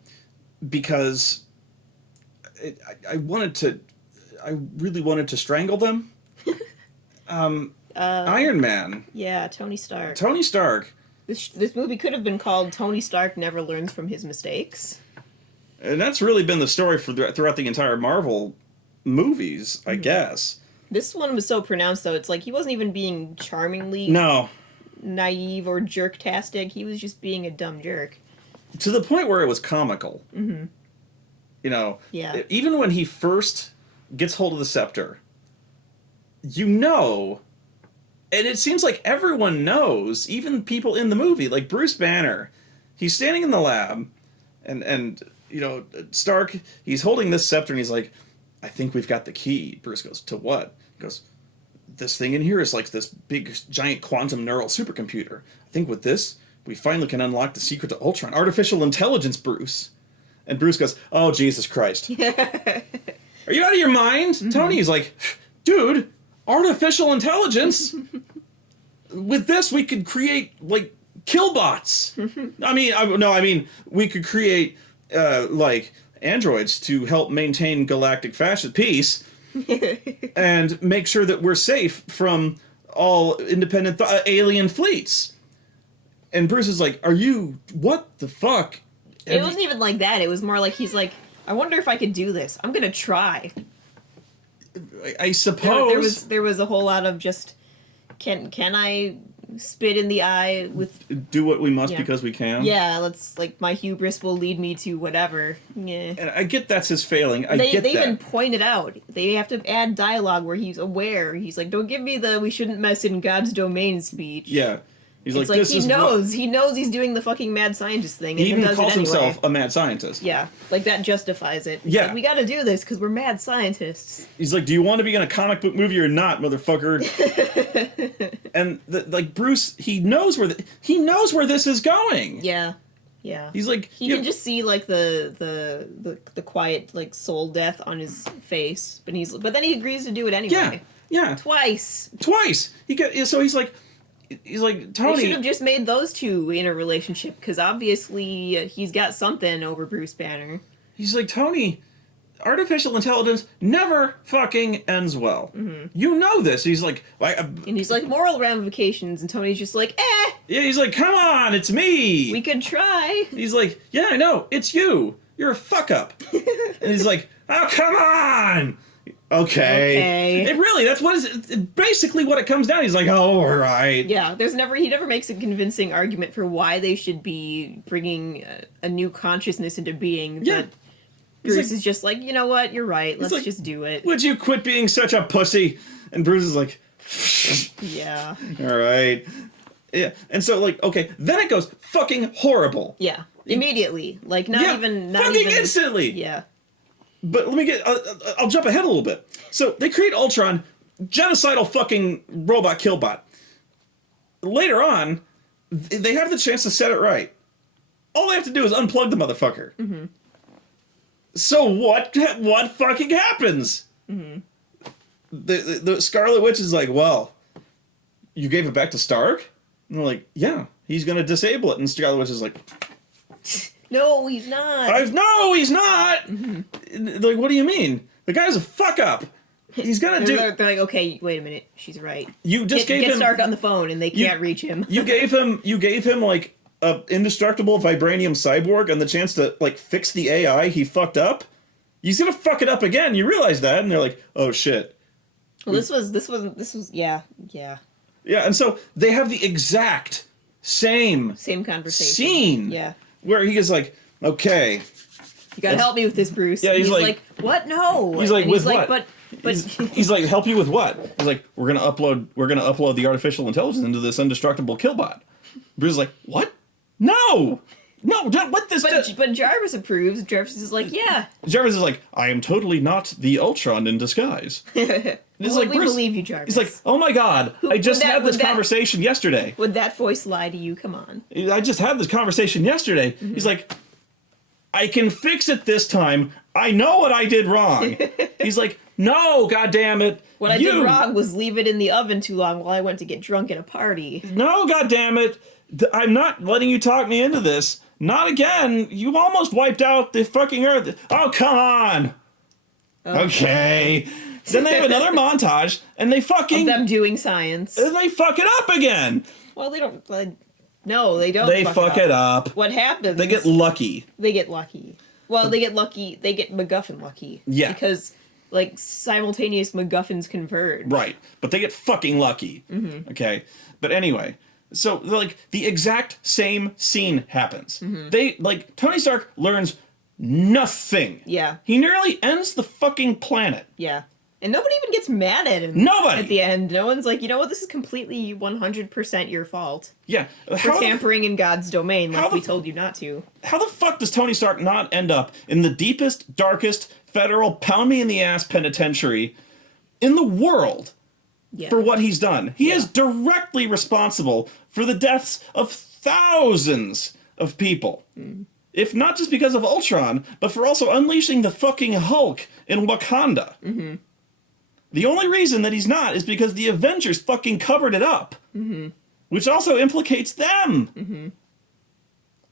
because I really wanted to strangle them. Iron Man. Yeah, Tony Stark. Tony Stark. This movie could have been called Tony Stark Never Learns from His Mistakes. And that's really been the story throughout the entire Marvel movies, I guess. This one was so pronounced, though. It's like he wasn't even being charmingly naive or jerk-tastic. He was just being a dumb jerk. To the point where it was comical. Mm-hmm. You know, even when he first gets hold of the scepter, you know, and it seems like everyone knows, even people in the movie, like Bruce Banner, he's standing in the lab, and you know, Stark, he's holding this scepter, and he's like, I think we've got the key. Bruce goes, to what? He goes, this thing in here is like this big, giant quantum neural supercomputer. I think with this, we finally can unlock the secret to Ultron. Artificial intelligence, Bruce. And Bruce goes, oh, Jesus Christ. Are you out of your mind? Mm-hmm. Tony's like, dude, artificial intelligence? With this, we could create, like, killbots. I mean, we could create, like, androids to help maintain galactic fascist peace and make sure that we're safe from all independent alien fleets. And Bruce is like, what the fuck? It wasn't even like that. It was more like he's like, I wonder if I could do this. I'm gonna try. I suppose there was a whole lot of just, can I spit in the eye with do what we must because we can. Yeah, my hubris will lead me to whatever. Yeah. And I get that's his failing. They even point it out. They have to add dialogue where he's aware. He's like, don't give me the we shouldn't mess in God's domain speech. Yeah. He's it's like he knows he's doing the fucking mad scientist thing. And he even does calls it anyway. himself a mad scientist. Yeah, like that justifies it. He's yeah, like, we got to do this because we're mad scientists. He's like, do you want to be in a comic book movie or not, motherfucker? And like Bruce, he knows where this is going. Yeah, yeah. He's like, he can just see like the quiet like soul death on his face, but then he agrees to do it anyway. Yeah. Twice. He's like, Tony... They should have just made those two in a relationship, because obviously he's got something over Bruce Banner. He's like, Tony, artificial intelligence never fucking ends well. Mm-hmm. You know this. He's like... and he's like, moral ramifications, and Tony's just like, eh! Yeah, he's like, come on, it's me! We could try! He's like, yeah, I know, it's you! You're a fuck-up! And he's like, oh, come on! Okay. It really, that's what is basically what it comes down. He's like, oh, all right. Yeah, he never makes a convincing argument for why they should be bringing a new consciousness into being. Yeah. But Bruce is just like, you know what, you're right, let's just do it. Would you quit being such a pussy? And Bruce is like, yeah. All right. Yeah. And so, like, okay, then it goes fucking horrible. Yeah. Immediately. Like, not even instantly. Yeah. But let me I'll jump ahead a little bit. So they create Ultron, genocidal fucking robot killbot. Later on, they have the chance to set it right. All they have to do is unplug the motherfucker. Mm-hmm. So what fucking happens? Mm-hmm. The Scarlet Witch is like, well, you gave it back to Stark? And they're like, yeah, he's gonna disable it. And Scarlet Witch is like, no, he's not. No, he's not. Mm-hmm. Like, what do you mean? The guy's a fuck up. He's gonna do. They're like, okay, wait a minute. She's right. You just gave him Stark on the phone, and they can't reach him. You gave him like a indestructible vibranium cyborg and the chance to like fix the AI he fucked up. He's gonna fuck it up again. You realize that, and they're like, oh shit. Well, this was yeah. Yeah, and so they have the exact same conversation scene. Yeah. Where he is like, okay, you gotta help me with this, Bruce. Yeah, he's like, what? No. He's like, with what? But he's like, help you with what? He's like, we're gonna upload the artificial intelligence into this indestructible killbot. Bruce is like, what? No, what this? But Jarvis approves. Jarvis is like, yeah. Jarvis is like, I am totally not the Ultron in disguise. It's like, we believe you, Jarvis. He's like, oh my god, I just had this conversation yesterday. Would that voice lie to you? Come on. I just had this conversation yesterday. Mm-hmm. He's like, I can fix it this time. I know what I did wrong. He's like, no, goddamn it. What I did wrong was leave it in the oven too long while I went to get drunk at a party. No, goddamn it. I'm not letting you talk me into this. Not again. You almost wiped out the fucking Earth. Oh, come on. Okay. Then they have another montage, and they fucking... of them doing science. And they fuck it up again. Well, they don't... no, they don't They fuck it up. What happens... They get lucky. Well, they get lucky. They get MacGuffin lucky. Yeah. Because, like, simultaneous MacGuffins converge. Right. But they get fucking lucky. Mm-hmm. Okay? But anyway... So, like, the exact same scene happens. Mm-hmm. Tony Stark learns nothing. Yeah. He nearly ends the fucking planet. Yeah. And nobody even gets mad at him. Nobody! At the end. No one's like, you know what, this is completely 100% your fault. Yeah. For tampering in God's domain like we told you not to. How the fuck does Tony Stark not end up in the deepest, darkest, federal pound-me-in-the-ass penitentiary in the world? Yeah. For what he's done. He is directly responsible for the deaths of thousands of people. Mm. If not just because of Ultron, but for also unleashing the fucking Hulk in Wakanda. Mm-hmm. The only reason that he's not is because the Avengers fucking covered it up. Mm-hmm. Which also implicates them. Mm-hmm.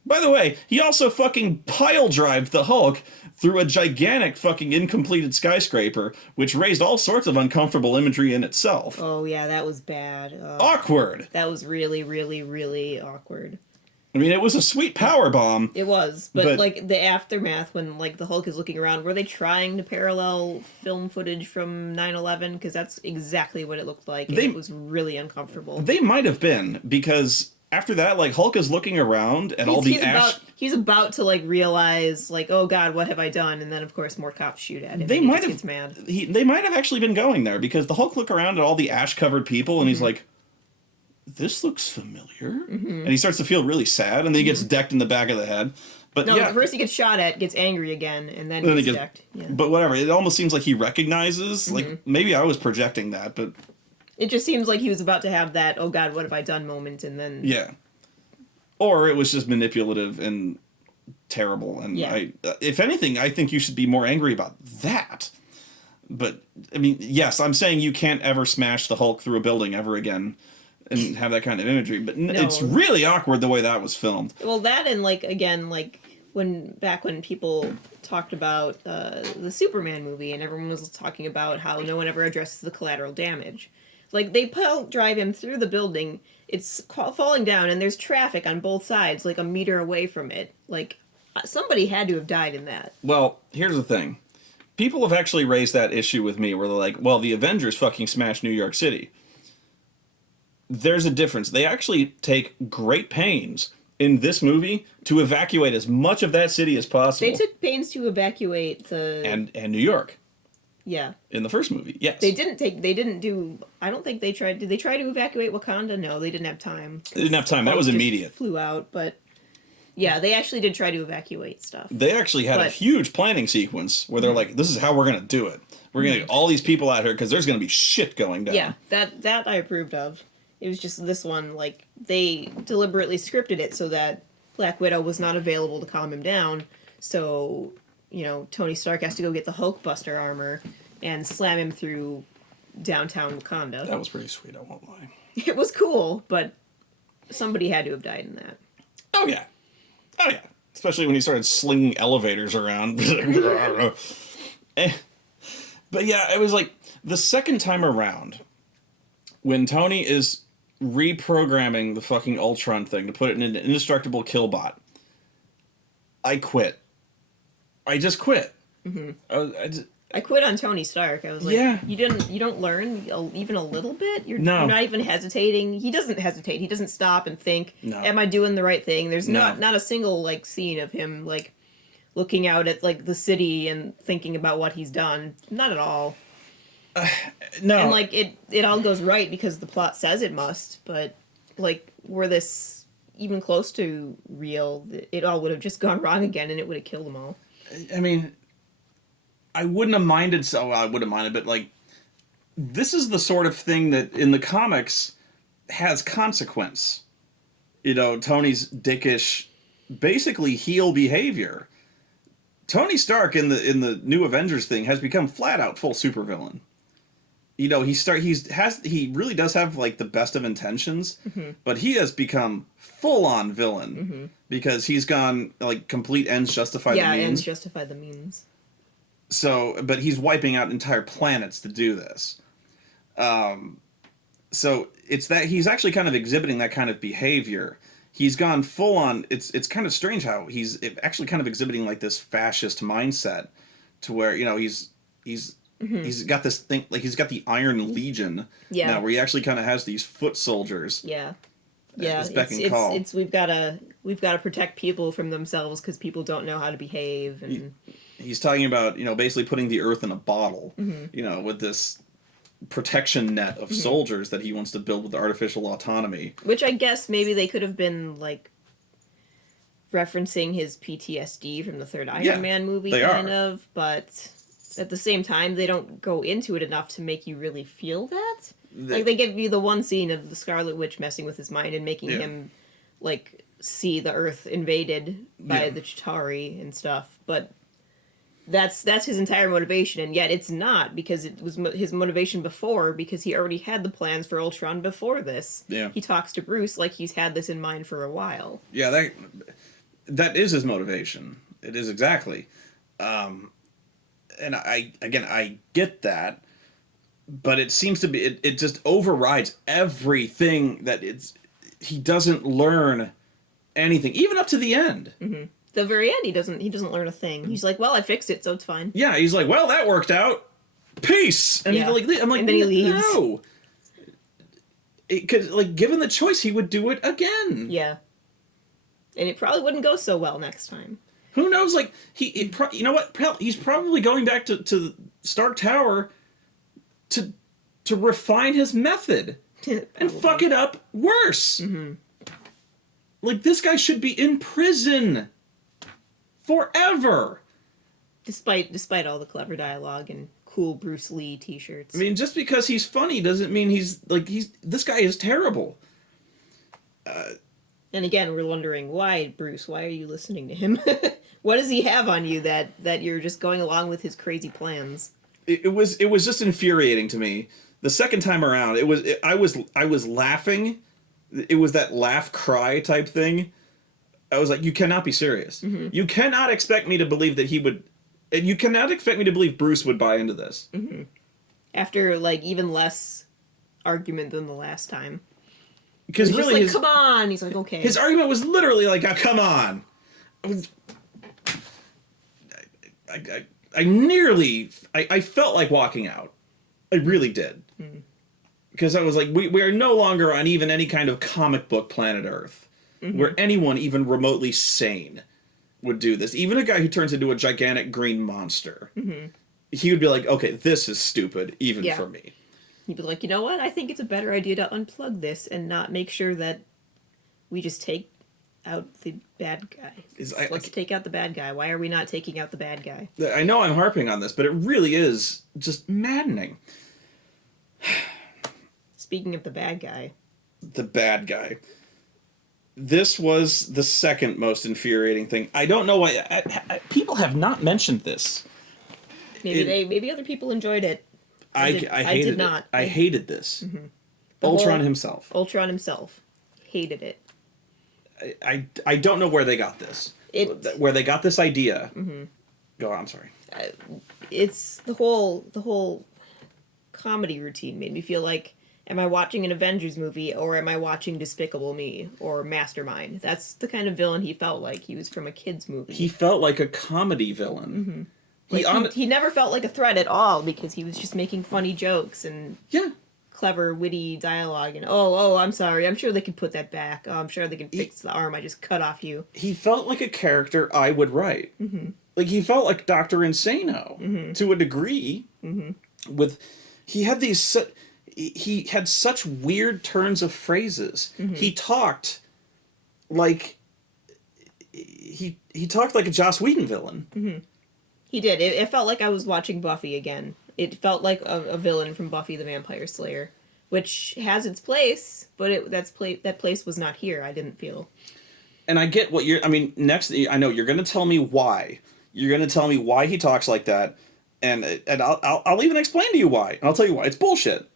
By the way, he also fucking pile-drived the Hulk through a gigantic fucking incompleted skyscraper, which raised all sorts of uncomfortable imagery in itself. Oh yeah, that was bad. Awkward. That was really, really, really awkward. I mean, it was a sweet power bomb. It was, but like the aftermath when like the Hulk is looking around, were they trying to parallel film footage from 9/11? Because that's exactly what it looked like. It was really uncomfortable. They might have been, because after that, like, Hulk is looking around at all the ash... He's about to, like, realize, like, oh god, what have I done? And then, of course, more cops shoot at him. They might have... gets mad. They might have actually been going there, because the Hulk look around at all the ash-covered people, and he's like, this looks familiar. Mm-hmm. And he starts to feel really sad, and then he gets decked in the back of the head. But no, first he gets shot at, gets angry again, and then he gets decked. Yeah. But whatever, it almost seems like he recognizes, like, maybe I was projecting that, but... It just seems like he was about to have that, oh god, what have I done moment, and then... Yeah. Or it was just manipulative and terrible. And if anything, I think you should be more angry about that. But, I mean, yes, I'm saying you can't ever smash the Hulk through a building ever again and have that kind of imagery. But it's really awkward the way that was filmed. Well, that and, like, again, like, when people talked about the Superman movie and everyone was talking about how no one ever addresses the collateral damage. Like, they drive him through the building, it's falling down, and there's traffic on both sides, like a meter away from it. Like, somebody had to have died in that. Well, here's the thing. people have actually raised that issue with me where they're like, well, the Avengers fucking smashed New York City. There's a difference. They actually take great pains in this movie to evacuate as much of that city as possible. They took pains to evacuate the... And New York. Yeah. In the first movie, yes. They didn't do... I don't think they tried... Did they try to evacuate Wakanda? No, they didn't have time. They didn't have time. That was immediate. Flew out, but... Yeah, they actually did try to evacuate stuff. They actually had a huge planning sequence where they're like, this is how we're going to do it. We're going to get all these people out here because there's going to be shit going down. Yeah, that I approved of. It was just this one, like, they deliberately scripted it so that Black Widow was not available to calm him down. So, you know, Tony Stark has to go get the Hulkbuster armor and slam him through downtown Wakanda. That was pretty sweet, I won't lie. It was cool, but somebody had to have died in that. Oh, yeah. Oh, yeah. Especially when he started slinging elevators around. But yeah, it was like the second time around when Tony is reprogramming the fucking Ultron thing to put it in an indestructible killbot. I quit. I just quit. Mm-hmm. I quit on Tony Stark. I was like, yeah. You don't learn even a little bit? You're No. not even hesitating. He doesn't hesitate. He doesn't stop and think, No. am I doing the right thing? There's No. not a single, like, scene of him, like, looking out at, like, the city and thinking about what he's done. Not at all. No. And, like, it all goes right because the plot says it must, but, like, were this even close to real, it all would have just gone wrong again and it would have killed them all. I mean, I wouldn't have minded, but, like, this is the sort of thing that in the comics has consequence. You know, Tony's dickish, basically heel behavior. Tony Stark in the new Avengers thing has become flat out full supervillain. You know, he really does have like the best of intentions, but he has become full on villain because he's gone like complete ends justify the means. Yeah, ends justify the means. So, but he's wiping out entire planets to do this. So it's that he's actually kind of exhibiting that kind of behavior. He's gone full on. It's kind of strange how he's actually kind of exhibiting like this fascist mindset, to where, you know, he's got this thing, like he's got the Iron Legion now, where he actually kind of has these foot soldiers. Yeah. It's we've got to protect people from themselves because people don't know how to behave. And he's talking about, you know, basically putting the Earth in a bottle, you know, with this protection net of soldiers that he wants to build with artificial autonomy. Which I guess maybe they could have been like referencing his PTSD from the third Iron Man movie, kind of, but at the same time they don't go into it enough to make you really feel that. Like they give you the one scene of the Scarlet Witch messing with his mind and making him like see the Earth invaded by the Chitauri and stuff, but that's his entire motivation, and yet it's not, because it was his motivation before, because he already had the plans for Ultron before this. Yeah. He talks to Bruce like he's had this in mind for a while. Yeah, that is his motivation. It is exactly. And I get that, but it seems to be, it just overrides everything that he doesn't learn anything, even up to the end. Mm-hmm. The very end, he doesn't learn a thing. He's like, well, I fixed it, so it's fine. Yeah, he's like, well, that worked out. Peace. And I'm like, and then he leaves. No. Because, like, given the choice, he would do it again. Yeah. And it probably wouldn't go so well next time. Who knows? Like, you know what? He's probably going back to Stark Tower to refine his method and fuck it up worse. Mm-hmm. Like, this guy should be in prison forever. Despite all the clever dialogue and cool Bruce Lee t-shirts. I mean, just because he's funny doesn't mean this guy is terrible. And again, we're wondering, why, Bruce? Why are you listening to him? What does he have on you that you're just going along with his crazy plans? It was just infuriating to me. The second time around, I was laughing. It was that laugh cry type thing. I was like, you cannot be serious. Mm-hmm. You cannot expect me to believe that he would, and you cannot expect me to believe Bruce would buy into this. Mm-hmm. After like even less argument than the last time. Because really, like, come on. He's like, okay. His argument was literally like, oh, come on. I felt like walking out. I really did. Because I was like, we are no longer on even any kind of comic book planet Earth where anyone even remotely sane would do this. Even a guy who turns into a gigantic green monster. He would be like, okay, this is stupid, even for me. He'd be like, you know what? I think it's a better idea to unplug this and not make sure that we just take out the bad guy. Let's take out the bad guy. Why are we not taking out the bad guy? I know I'm harping on this, but it really is just maddening. Speaking of the bad guy. The bad guy. This was the second most infuriating thing. I don't know why... people have not mentioned this. Maybe other people enjoyed it. I did not. I hated this. Ultron himself. Ultron himself. Hated it. I don't know where they got this. Where they got this idea. Go on, I'm sorry. It's the whole comedy routine made me feel like, am I watching an Avengers movie or am I watching Despicable Me or Mastermind? That's the kind of villain he felt like. He was from a kid's movie. He felt like a comedy villain. He never felt like a threat at all because he was just making funny jokes and clever, witty dialogue. And oh, I'm sorry. I'm sure they can put that back. Oh, I'm sure they can fix the arm I just cut off you. He felt like a character I would write. Like he felt like Dr. Insano to a degree. He had such weird turns of phrases. He talked like he talked like a Joss Whedon villain. He did. It felt like I was watching Buffy again. It felt like a villain from Buffy the Vampire Slayer, which has its place, but that place was not here, I didn't feel. And I get what next, I know you're going to tell me why. You're going to tell me why he talks like that, and I'll even explain to you why. And I'll tell you why. It's bullshit.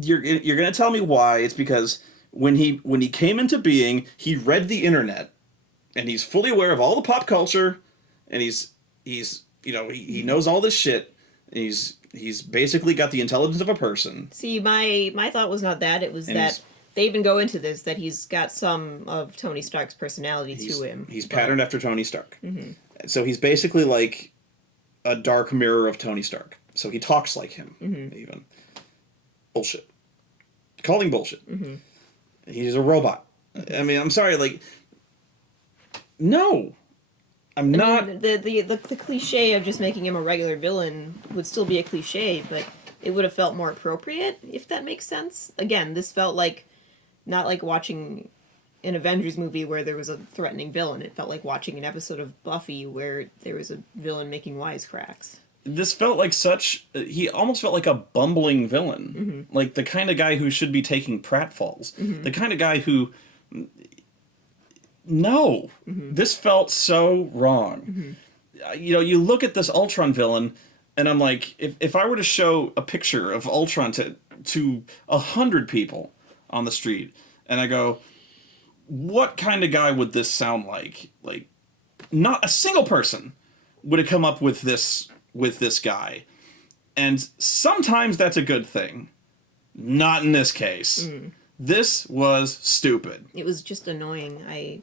You're going to tell me why. It's because when he came into being, he read the internet, and he's fully aware of all the pop culture, and he knows all this shit. He's basically got the intelligence of a person. See, my thought was not that. It was that they even go into this, that he's got some of Tony Stark's personality to him. He's patterned after Tony Stark. So he's basically like a dark mirror of Tony Stark. So he talks like him, even. Bullshit. Calling bullshit. He's a robot. I mean, I'm sorry, like... No! I'm not... The cliche of just making him a regular villain would still be a cliche, but it would have felt more appropriate, if that makes sense. Again, this felt like... Not like watching an Avengers movie where there was a threatening villain. It felt like watching an episode of Buffy where there was a villain making wisecracks. This felt like he almost felt like a bumbling villain. Like the kind of guy who should be taking pratfalls. The kind of guy who... No. This felt so wrong. You look at this Ultron villain, and I'm like, if I were to show a picture of Ultron to 100 people on the street, and I go, what kind of guy would this sound like? Like, not a single person would have come up with this guy. And sometimes that's a good thing. Not in this case. This was stupid. It was just annoying.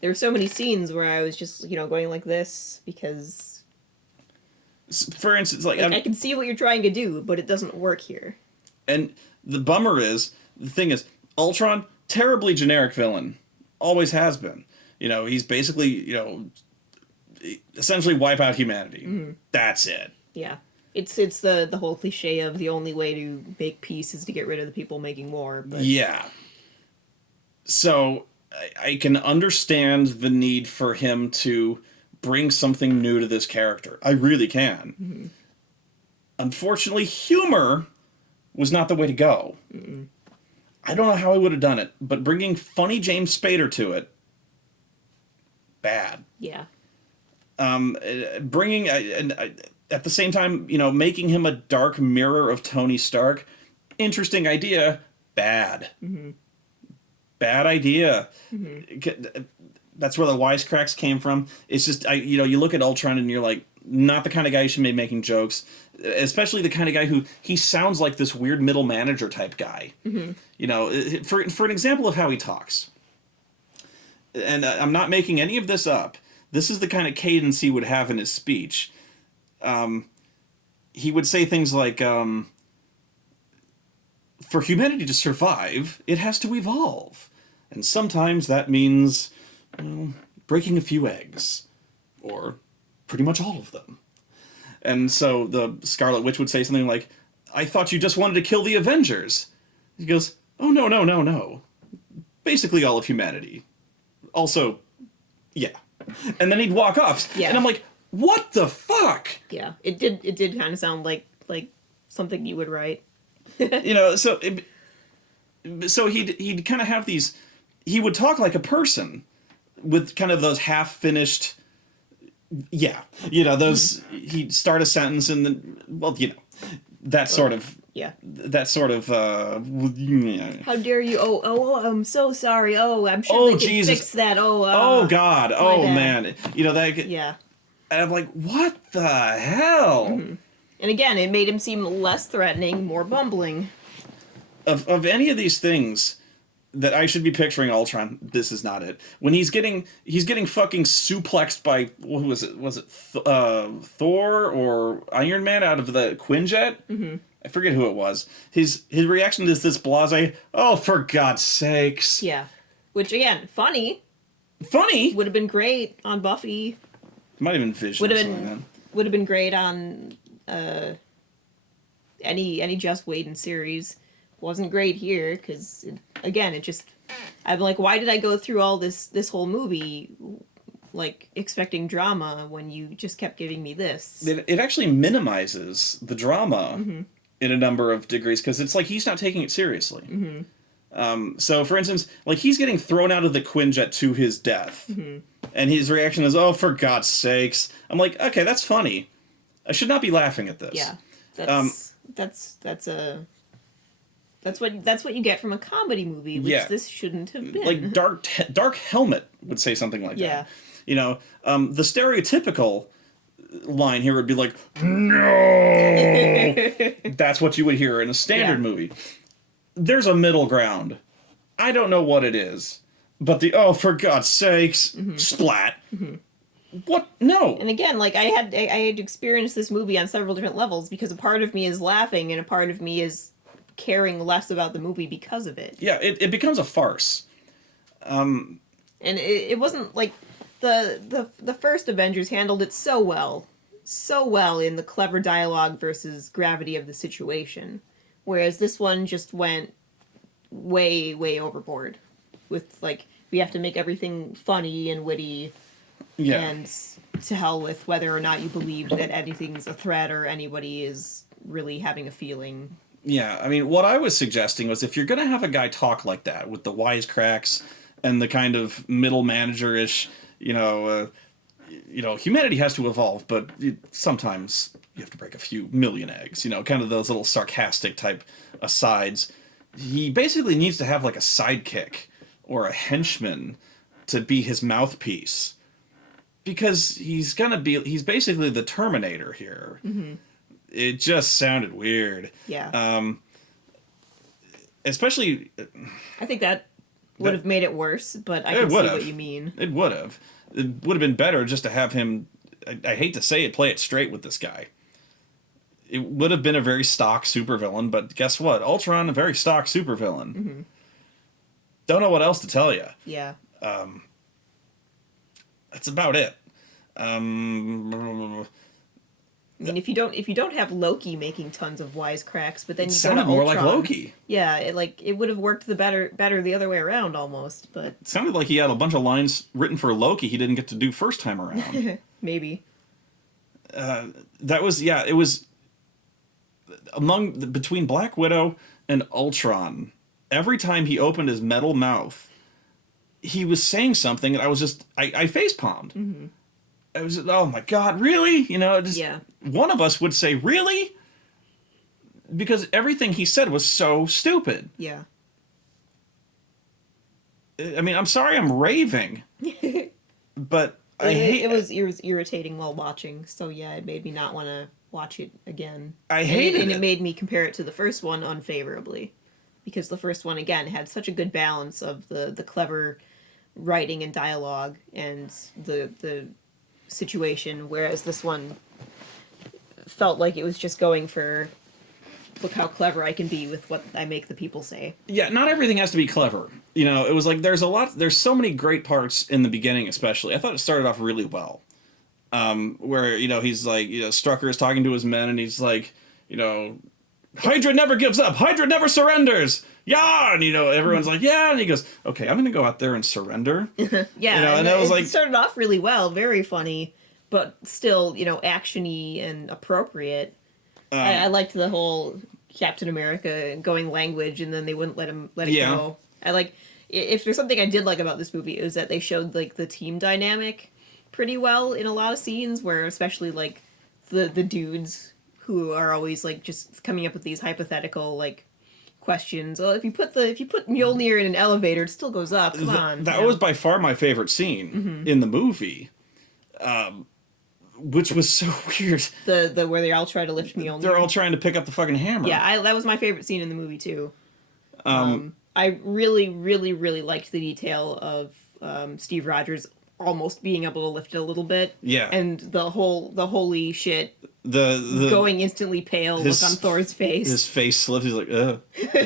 There were so many scenes where I was just, going like this because... For instance, like I can see what you're trying to do, but it doesn't work here. And the bummer is, the thing is, Ultron, terribly generic villain. Always has been. He's basically, essentially wipe out humanity. That's it. Yeah. It's the whole cliche of the only way to make peace is to get rid of the people making war. But... Yeah. So, I can understand the need for him to bring something new to this character. I really can. Unfortunately, humor was not the way to go. I don't know how I would have done it, but bringing funny James Spader to it, bad. Yeah. Bringing, at the same time, making him a dark mirror of Tony Stark, interesting idea, bad. Bad idea. That's where the wisecracks came from. It's just, you look at Ultron and you're like, not the kind of guy you should be making jokes, especially the kind of guy who, he sounds like this weird middle manager type guy. For an example of how he talks, and I'm not making any of this up, this is the kind of cadence he would have in his speech. He would say things like, for humanity to survive, it has to evolve. And sometimes that means, well, breaking a few eggs. Or pretty much all of them. And so the Scarlet Witch would say something like, I thought you just wanted to kill the Avengers. He goes, oh, no, no, no, no. Basically all of humanity. Also, yeah. And then he'd walk off. Yeah. And I'm like, what the fuck? Yeah, it did kind of sound like something you would write. You know, so he'd kind of have these, he would talk like a person with kind of those half-finished, yeah, you know, those, he'd start a sentence and then, well, you know, that sort of, yeah, that sort of, how dare you, oh, I'm so sorry, oh, I'm sure they can Jesus. fix that, oh God, oh bad. man, you know, that, yeah. and I'm like, what the hell? Mm-hmm. And again, it made him seem less threatening, more bumbling. Of any of these things that I should be picturing Ultron, this is not it. When he's getting fucking suplexed by, what was it? Was it Thor or Iron Man out of the Quinjet? Mm-hmm. I forget who it was. His reaction is this blase, oh, for God's sakes. Yeah. Which, again, funny. Funny? Would have been great on Buffy. Might have been Vision or something like that. Would have been great on any Joss Whedon series. Wasn't great here because, again, it just, I'm like, why did I go through all this whole movie like expecting drama when you just kept giving me this? It actually minimizes the drama in a number of degrees because it's like he's not taking it seriously. So, for instance, like he's getting thrown out of the Quinjet to his death, and his reaction is, "Oh, for God's sakes!" I'm like, okay, that's funny. I should not be laughing at this. Yeah, that's what you get from a comedy movie, which this shouldn't have been. Like Dark Helmet would say something like yeah. that. You know, the stereotypical line here would be like, "No." That's what you would hear in a standard movie. There's a middle ground. I don't know what it is, but the oh, for God's sakes, splat. What? No. And again, like I had experienced this movie on several different levels because a part of me is laughing and a part of me is caring less about the movie because of it. Yeah, it becomes a farce. And it wasn't like the first Avengers handled it so well in the clever dialogue versus gravity of the situation, whereas this one just went way overboard with like we have to make everything funny and witty. Yeah. And to hell with whether or not you believe that anything's a threat or anybody is really having a feeling. Yeah, I mean, what I was suggesting was if you're going to have a guy talk like that with the wisecracks and the kind of middle manager-ish, humanity has to evolve, but sometimes you have to break a few million eggs, kind of those little sarcastic type asides. He basically needs to have like a sidekick or a henchman to be his mouthpiece. Because he's basically the Terminator here. Mm-hmm. It just sounded weird. Yeah. Especially... I think that would have made it worse, but I can see what you mean. It would have. It would have been better just to have him, I hate to say it, play it straight with this guy. It would have been a very stock supervillain, but guess what? Ultron, a very stock supervillain. Mm-hmm. Don't know what else to tell you. Yeah. That's about it. I mean, if you don't have Loki making tons of wisecracks, but then you go to Ultron, more like Loki. Yeah, it would have worked better the other way around almost. But it sounded like he had a bunch of lines written for Loki he didn't get to do first time around. Maybe. It was between Black Widow and Ultron. Every time he opened his metal mouth, he was saying something, and I facepalmed. Mm-hmm. I was, oh my God, really? One of us would say, really? Because everything he said was so stupid. Yeah. I mean, I'm sorry I'm raving, but it was irritating while watching, so yeah, it made me not want to watch it again. I hated it. And it made me compare it to the first one unfavorably. Because the first one, again, had such a good balance of the clever writing and dialogue and the situation, whereas this one felt like it was just going for, look how clever I can be with what I make the people say. Yeah, not everything has to be clever. You know, it was like there's so many great parts in the beginning, especially. I thought it started off really well. Where, you know, he's like, you know, Strucker is talking to his men and he's like, you know, Hydra never gives up, Hydra never surrenders. Yeah, and you know, everyone's like, yeah, and he goes, okay, I'm gonna go out there and surrender. Yeah, you know, and it was like, started off really well, very funny, but still, you know, actiony and appropriate. I liked the whole Captain America going language, and then they wouldn't let it go. I like, if there's something I did like about this movie, it was that they showed like the team dynamic pretty well in a lot of scenes, where especially like the dudes who are always like just coming up with these hypothetical like questions. Well, if you put Mjolnir in an elevator, it still goes up. Come on. That was by far my favorite scene in the movie. Which was so weird. The where they all try to lift Mjolnir. They're all trying to pick up the fucking hammer. Yeah, that was my favorite scene in the movie too. I really, really, really liked the detail of Steve Rogers almost being able to lift it a little bit. Yeah. And the holy shit. The going instantly pale look on Thor's face. His face slipped. He's like, ugh. They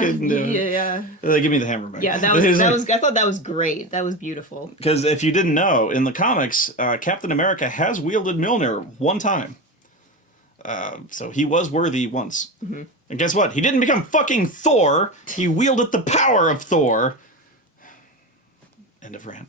couldn't do it. Yeah. Like, give me the hammer back. Yeah, that was. I thought that was great. That was beautiful. Because if you didn't know, in the comics, Captain America has wielded Mjolnir one time. So he was worthy once. Mm-hmm. And guess what? He didn't become fucking Thor. He wielded the power of Thor. End of rant.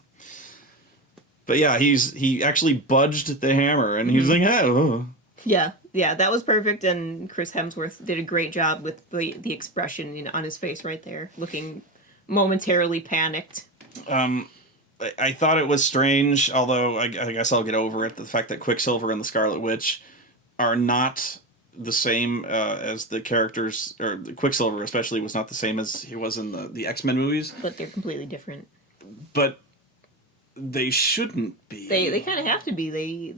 But yeah, he actually budged the hammer, and he's like, oh. Yeah, that was perfect, and Chris Hemsworth did a great job with the expression on his face right there, looking momentarily panicked. I thought it was strange, although I guess I'll get over it, the fact that Quicksilver and the Scarlet Witch are not the same as the characters, or Quicksilver especially was not the same as he was in the X-Men movies. But they're completely different. But they shouldn't be. They kind of have to be.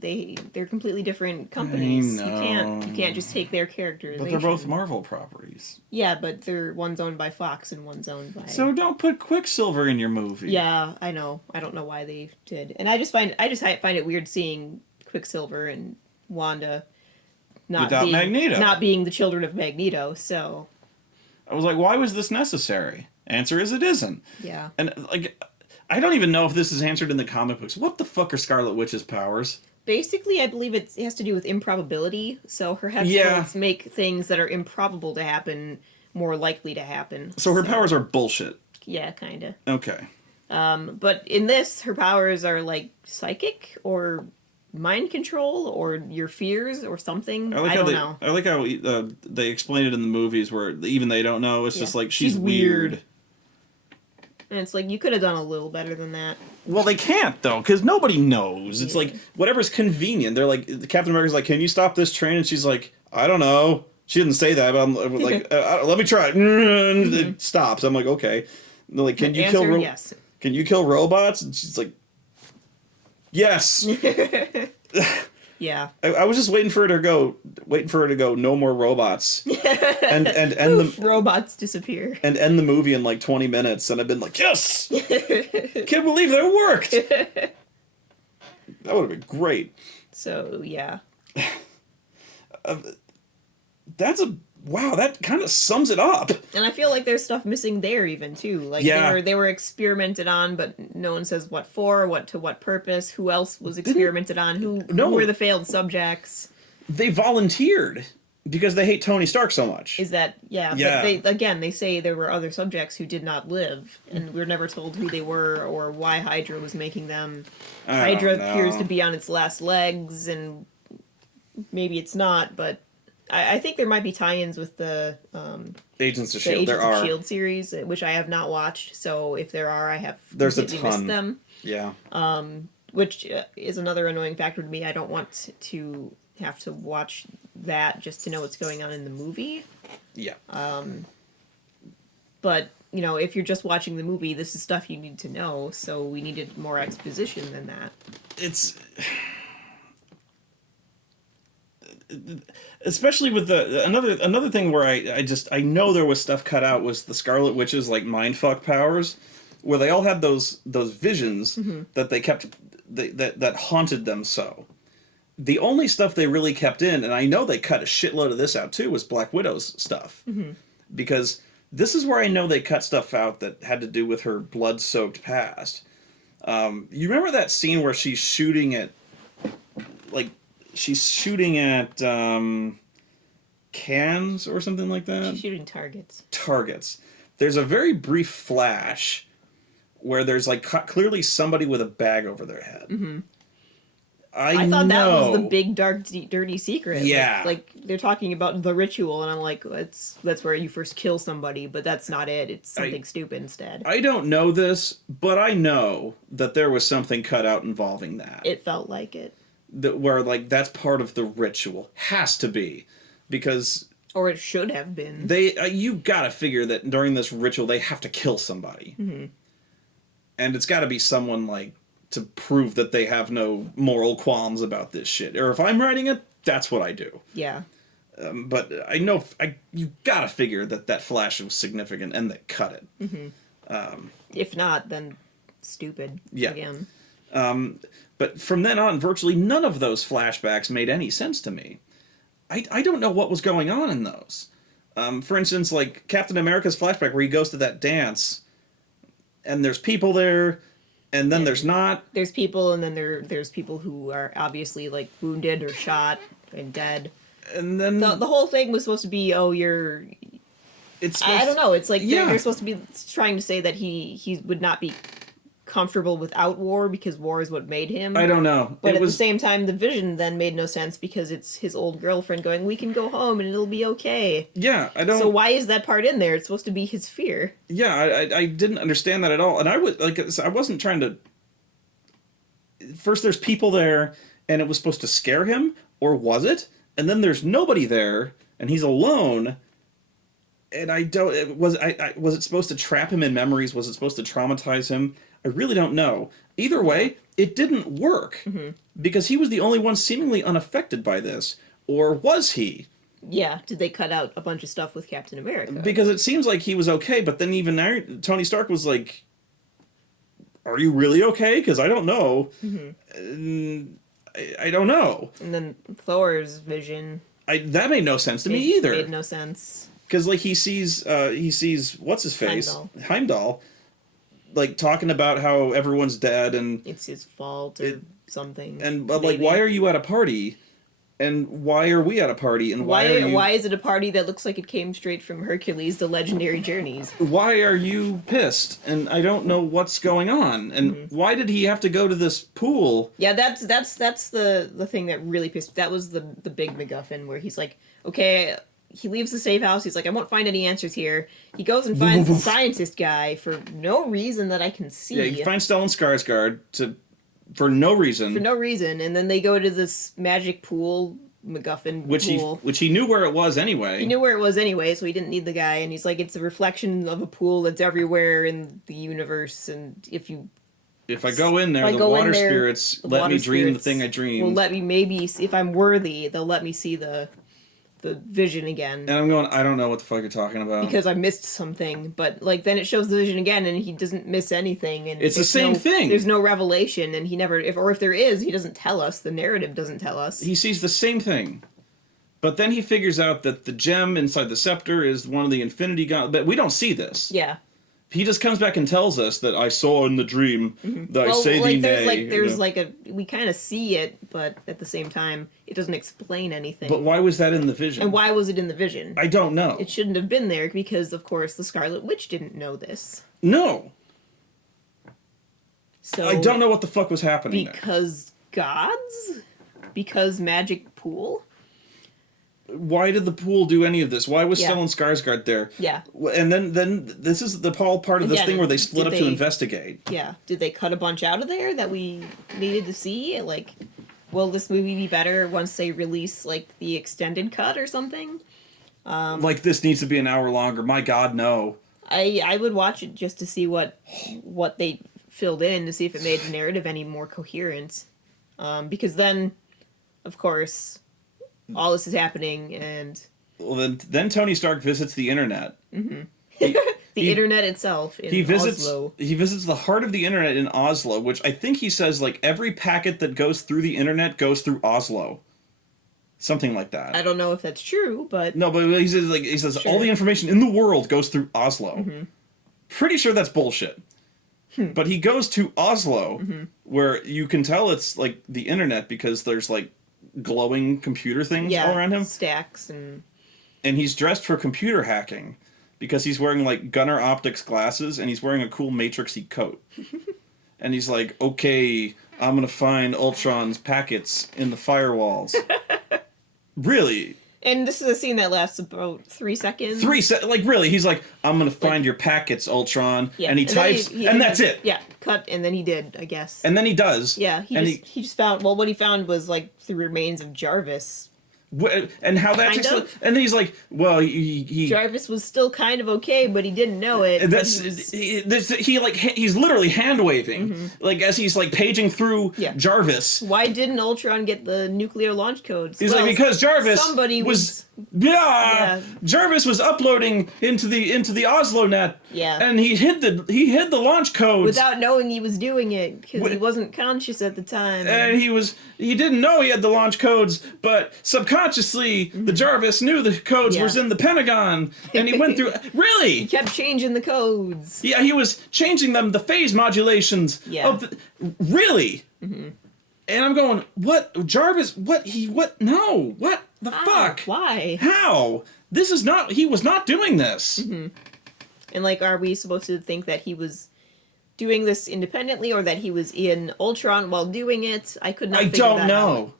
They're completely different companies. I know. You can't just take their characters. But they're both Marvel properties. Yeah, but one's owned by Fox and one's owned by. So don't put Quicksilver in your movie. Yeah, I know. I don't know why they did, and I just find it weird seeing Quicksilver and Wanda not being the children of Magneto. So I was like, why was this necessary? Answer is, it isn't. Yeah. And like, I don't even know if this is answered in the comic books. What the fuck are Scarlet Witch's powers? Basically, I believe it has to do with improbability. So her headspace make things that are improbable to happen more likely to happen. So her powers are bullshit. Yeah, kind of. Okay. But in this, her powers are like psychic or mind control or your fears or something. I don't know. I like how they explain it in the movies where even they don't know. It's just like, she's weird. And it's like, you could have done a little better than that. Well, they can't, though, because nobody knows. It's like, whatever's convenient. They're like, Captain America's like, can you stop this train? And she's like, I don't know. She didn't say that, but I'm like, let me try. It stops. I'm like, okay. And they're like, can you kill robots? And she's like, yes. Yeah. I was just waiting for her to go, no more robots. and the robots disappear. And end the movie in like 20 minutes, and I've been like, yes! Can't believe that worked! That would have been great. So, yeah. Wow, that kind of sums it up. And I feel like there's stuff missing there even too. Like they were experimented on, but no one says what for, to what purpose, who else was experimented on, who were the failed subjects. They volunteered because they hate Tony Stark so much. Is that yeah. But they say there were other subjects who did not live, and we're never told who they were or why Hydra was making them. Hydra appears to be on its last legs, and maybe it's not, but I think there might be tie-ins with the Agents of S.H.I.E.L.D. Agents of S.H.I.E.L.D. series, which I have not watched. So if there are, I have completely missed them. Yeah. Which is another annoying factor to me. I don't want to have to watch that just to know what's going on in the movie. Yeah. But if you're just watching the movie, this is stuff you need to know. So we needed more exposition than that. It's. Especially with another thing where I know there was stuff cut out was the Scarlet Witch's like mindfuck powers, where they all had those visions that they kept that haunted them so. The only stuff they really kept in, and I know they cut a shitload of this out too, was Black Widow's stuff. Mm-hmm. Because this is where I know they cut stuff out that had to do with her blood-soaked past. You remember that scene where she's shooting at, cans or something like that? She's shooting targets. Targets. There's a very brief flash where there's like clearly somebody with a bag over their head. Mm-hmm. I thought know. that was the big, dark, dirty secret. Yeah. Like they're talking about the ritual, and I'm like, that's where you first kill somebody, but that's not it. It's something stupid instead. I don't know this, but I know that there was something cut out involving that. It felt like it. Where, like, that's part of the ritual. Has to be. Because... Or it should have been. You gotta figure that during this ritual, they have to kill somebody. Mm-hmm. And it's gotta be someone, like, to prove that they have no moral qualms about this shit. Or if I'm writing it, that's what I do. Yeah. But I know... you gotta figure that flash was significant and they cut it. Mm-hmm. If not, then stupid. Yeah. Again. But from then on, virtually none of those flashbacks made any sense to me. I don't know what was going on in those. For instance, like Captain America's flashback where he goes to that dance, and there's people there, and then there's not. There's people, and then there's people who are obviously like wounded or shot and dead. And then the whole thing was supposed to be, I don't know. It's like they're supposed to be trying to say that he would not be comfortable without war because war is what made him. I don't know. But at the same time, the Vision then made no sense because it's his old girlfriend going, we can go home and it'll be okay. Yeah, I don't... So why is that part in there? It's supposed to be his fear. Yeah, I didn't understand that at all. And I wasn't trying to... First there's people there and it was supposed to scare him, or was it? And then there's nobody there and he's alone. And was it supposed to trap him in memories? Was it supposed to traumatize him? I really don't know. Either way, it didn't work. Mm-hmm. Because he was the only one seemingly unaffected by this. Or was he? Yeah, did they cut out a bunch of stuff with Captain America? Because it seems like he was okay, but then even Tony Stark was like, are you really okay? Because I don't know. Mm-hmm. I don't know. And then Thor's vision... that made no sense to me either. Made no sense. Because, like, he sees, what's-his-face? Heimdall. Like, talking about how everyone's dead and... It's his fault or something. But, like, why are you at a party? And why are we at a party? And why is it a party that looks like it came straight from Hercules, the Legendary Journeys? Why are you pissed? And I don't know what's going on. And why did he have to go to this pool? Yeah, that's the thing that really pissed... That was the big MacGuffin where he's like, okay... He leaves the safe house. He's like, I won't find any answers here. He goes and finds the scientist guy for no reason that I can see. Yeah, he finds Stellan Skarsgård for no reason. For no reason. And then they go to this magic pool, MacGuffin pool. Which he knew where it was anyway. He knew where it was anyway, so he didn't need the guy. And he's like, it's a reflection of a pool that's everywhere in the universe. And if I go in there, the water spirits let me dream the thing I dreamed. Will let me if I'm worthy, they'll let me see the Vision again. And I'm going, I don't know what the fuck you're talking about. Because I missed something. But, like, then it shows the Vision again, and he doesn't miss anything. And it's the same thing. There's no revelation, and he never... If there is, he doesn't tell us. The narrative doesn't tell us. He sees the same thing. But then he figures out that the gem inside the scepter is one of the Infinity Gauntlet. But we don't see this. Yeah. He just comes back and tells us that I saw in the dream that I say thee nay. We kind of see it, but at the same time, it doesn't explain anything. But why was that in the Vision? And why was it in the Vision? I don't know. It shouldn't have been there because, of course, the Scarlet Witch didn't know this. No. So I don't know what the fuck was happening because there. Gods? Because magic pool? Why did the pool do any of this? Why was Stellan Skarsgård there? Yeah. And then this is the whole part of this thing where they split up to investigate. Yeah. Did they cut a bunch out of there that we needed to see? Like, will this movie be better once they release, like, the extended cut or something? Like, this needs to be an hour longer. My God, no. I would watch it just to see what they filled in, to see if it made the narrative any more coherent. Because then, of course... All this is happening, and... Well, then Tony Stark visits the internet. Mm-hmm. The internet itself in Oslo. He visits the heart of the internet in Oslo, which I think he says, like, every packet that goes through the internet goes through Oslo. Something like that. I don't know if that's true, but... No, but he says sure. all the information in the world goes through Oslo. Mm-hmm. Pretty sure that's bullshit. But he goes to Oslo, where you can tell it's, like, the internet because there's, like, glowing computer things all around him. Stacks and he's dressed for computer hacking because he's wearing, like, Gunnar Optics glasses and he's wearing a cool matrixy coat. And he's like, okay, I'm gonna find Ultron's packets in the firewalls. Really? And this is a scene that lasts about 3 seconds. Like, really, he's like, I'm gonna find your packets, Ultron. Yeah. And he types, and that's it. Yeah, cut, and then he did, I guess. And then he does. Yeah, he just found, well, what he found was, like, the remains of Jarvis. And how that's... And then he's like, well, he... Jarvis was still kind of okay, but he didn't know it. He's literally hand-waving. Like, as he's, like, paging through Jarvis. Why didn't Ultron get the nuclear launch codes? He's like, because Jarvis... Somebody was... Jarvis was uploading into the Oslo net. Yeah. And he hid the launch codes. Without knowing he was doing it, because he wasn't conscious at the time. And he didn't know he had the launch codes, but subconsciously, the Jarvis knew the codes was in the Pentagon, and he went through... Really? He kept changing the codes. Yeah, he was changing them, the phase modulations. Yeah. Really? Mm-hmm. And I'm going, what? Jarvis, what? No, what the fuck? Why? How? This is not... He was not doing this. Mm-hmm. And, like, are we supposed to think that he was doing this independently, or that he was in Ultron while doing it? I could not figure that out.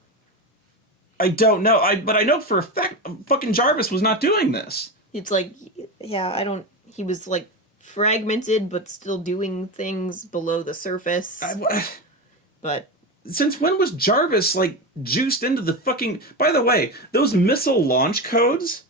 I don't know. But I know for a fact fucking Jarvis was not doing this. It's like, he was, like, fragmented, but still doing things below the surface. But... Since when was Jarvis, like, juiced into the fucking... By the way, those missile launch codes,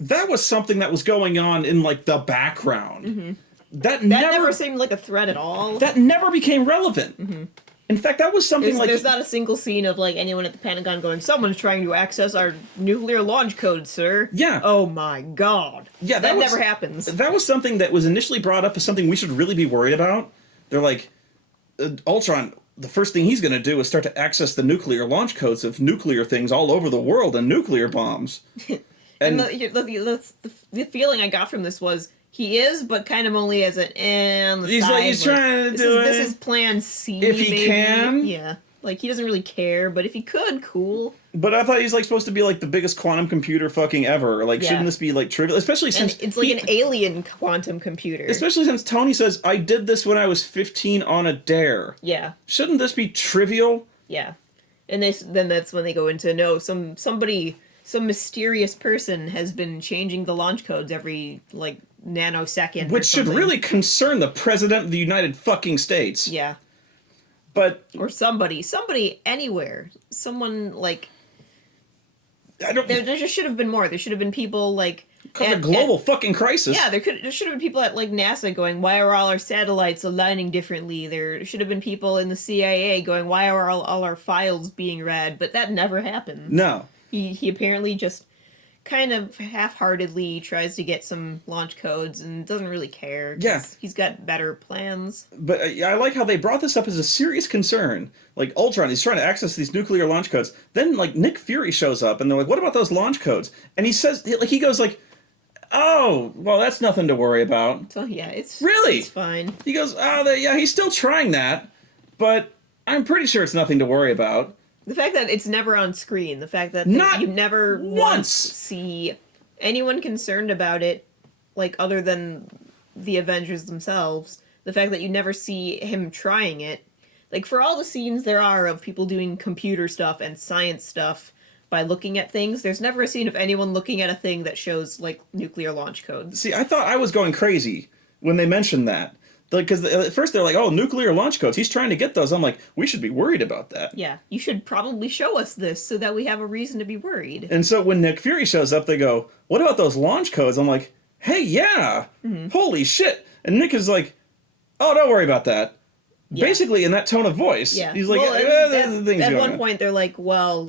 that was something that was going on in, like, the background. Mm-hmm. That never seemed like a threat at all. That never became relevant. Mm-hmm. In fact, that was something there's not a single scene of, like, anyone at the Pentagon going, someone's trying to access our nuclear launch code, sir. Yeah. Oh my god. Yeah, that never happens. That was something that was initially brought up as something we should really be worried about. They're like, Ultron... The first thing he's going to do is start to access the nuclear launch codes of nuclear things all over the world and nuclear bombs. And the feeling I got from this was he is, but kind of only as an on the side. He's trying to do it. This is plan C. If he can. Yeah. Like, he doesn't really care, but if he could, cool. But I thought he's, like, supposed to be, like, the biggest quantum computer fucking ever. Like, shouldn't this be, like, trivial? Especially since... And it's like an alien quantum computer. Especially since Tony says, I did this when I was 15 on a dare. Yeah. Shouldn't this be trivial? Yeah. And then that's when they go into, no, some mysterious person has been changing the launch codes every, like, nanosecond. Which should really concern the President of the United fucking States. Yeah. But... Or somebody anywhere. Someone, like... There just should have been more. There should have been people, like... Because a global fucking crisis. Yeah, there should have been people at, like, NASA going, why are all our satellites aligning differently? There should have been people in the CIA going, why are all our files being read? But that never happened. No. He apparently just kind of half-heartedly tries to get some launch codes and doesn't really care. Yeah. He's got better plans. But I like how they brought this up as a serious concern. Like, Ultron, he's trying to access these nuclear launch codes. Then, like, Nick Fury shows up, and they're like, what about those launch codes? And he says, like, he goes, like, oh, well, that's nothing to worry about. So, yeah, it's... Really? It's fine. He goes, yeah, he's still trying that, but I'm pretty sure it's nothing to worry about. The fact that it's never on screen, the fact that you never once see anyone concerned about it, like, other than the Avengers themselves, the fact that you never see him trying it, like, for all the scenes there are of people doing computer stuff and science stuff by looking at things, there's never a scene of anyone looking at a thing that shows, like, nuclear launch codes. See, I thought I was going crazy when they mentioned that. Because at first they're like, oh, nuclear launch codes, he's trying to get those. I'm like, we should be worried about that. Yeah, you should probably show us this so that we have a reason to be worried. And so when Nick Fury shows up, they go, what about those launch codes? I'm like, hey, yeah, holy shit. And Nick is like, oh, don't worry about that. Yeah. Basically in that tone of voice. Yeah. He's like, at one point they're like, well,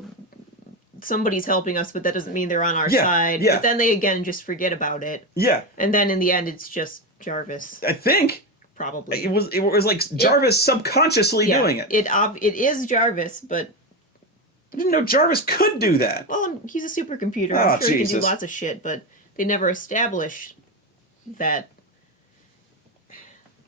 somebody's helping us, but that doesn't mean they're on our side. Yeah. But then they again just forget about it. Yeah. And then in the end it's just Jarvis. I think. Probably. It was like Jarvis subconsciously doing it. It is Jarvis, but I didn't know Jarvis could do that. well, he's a supercomputer. Oh, I'm sure he can do Jesus. lots of shit, but they never established that.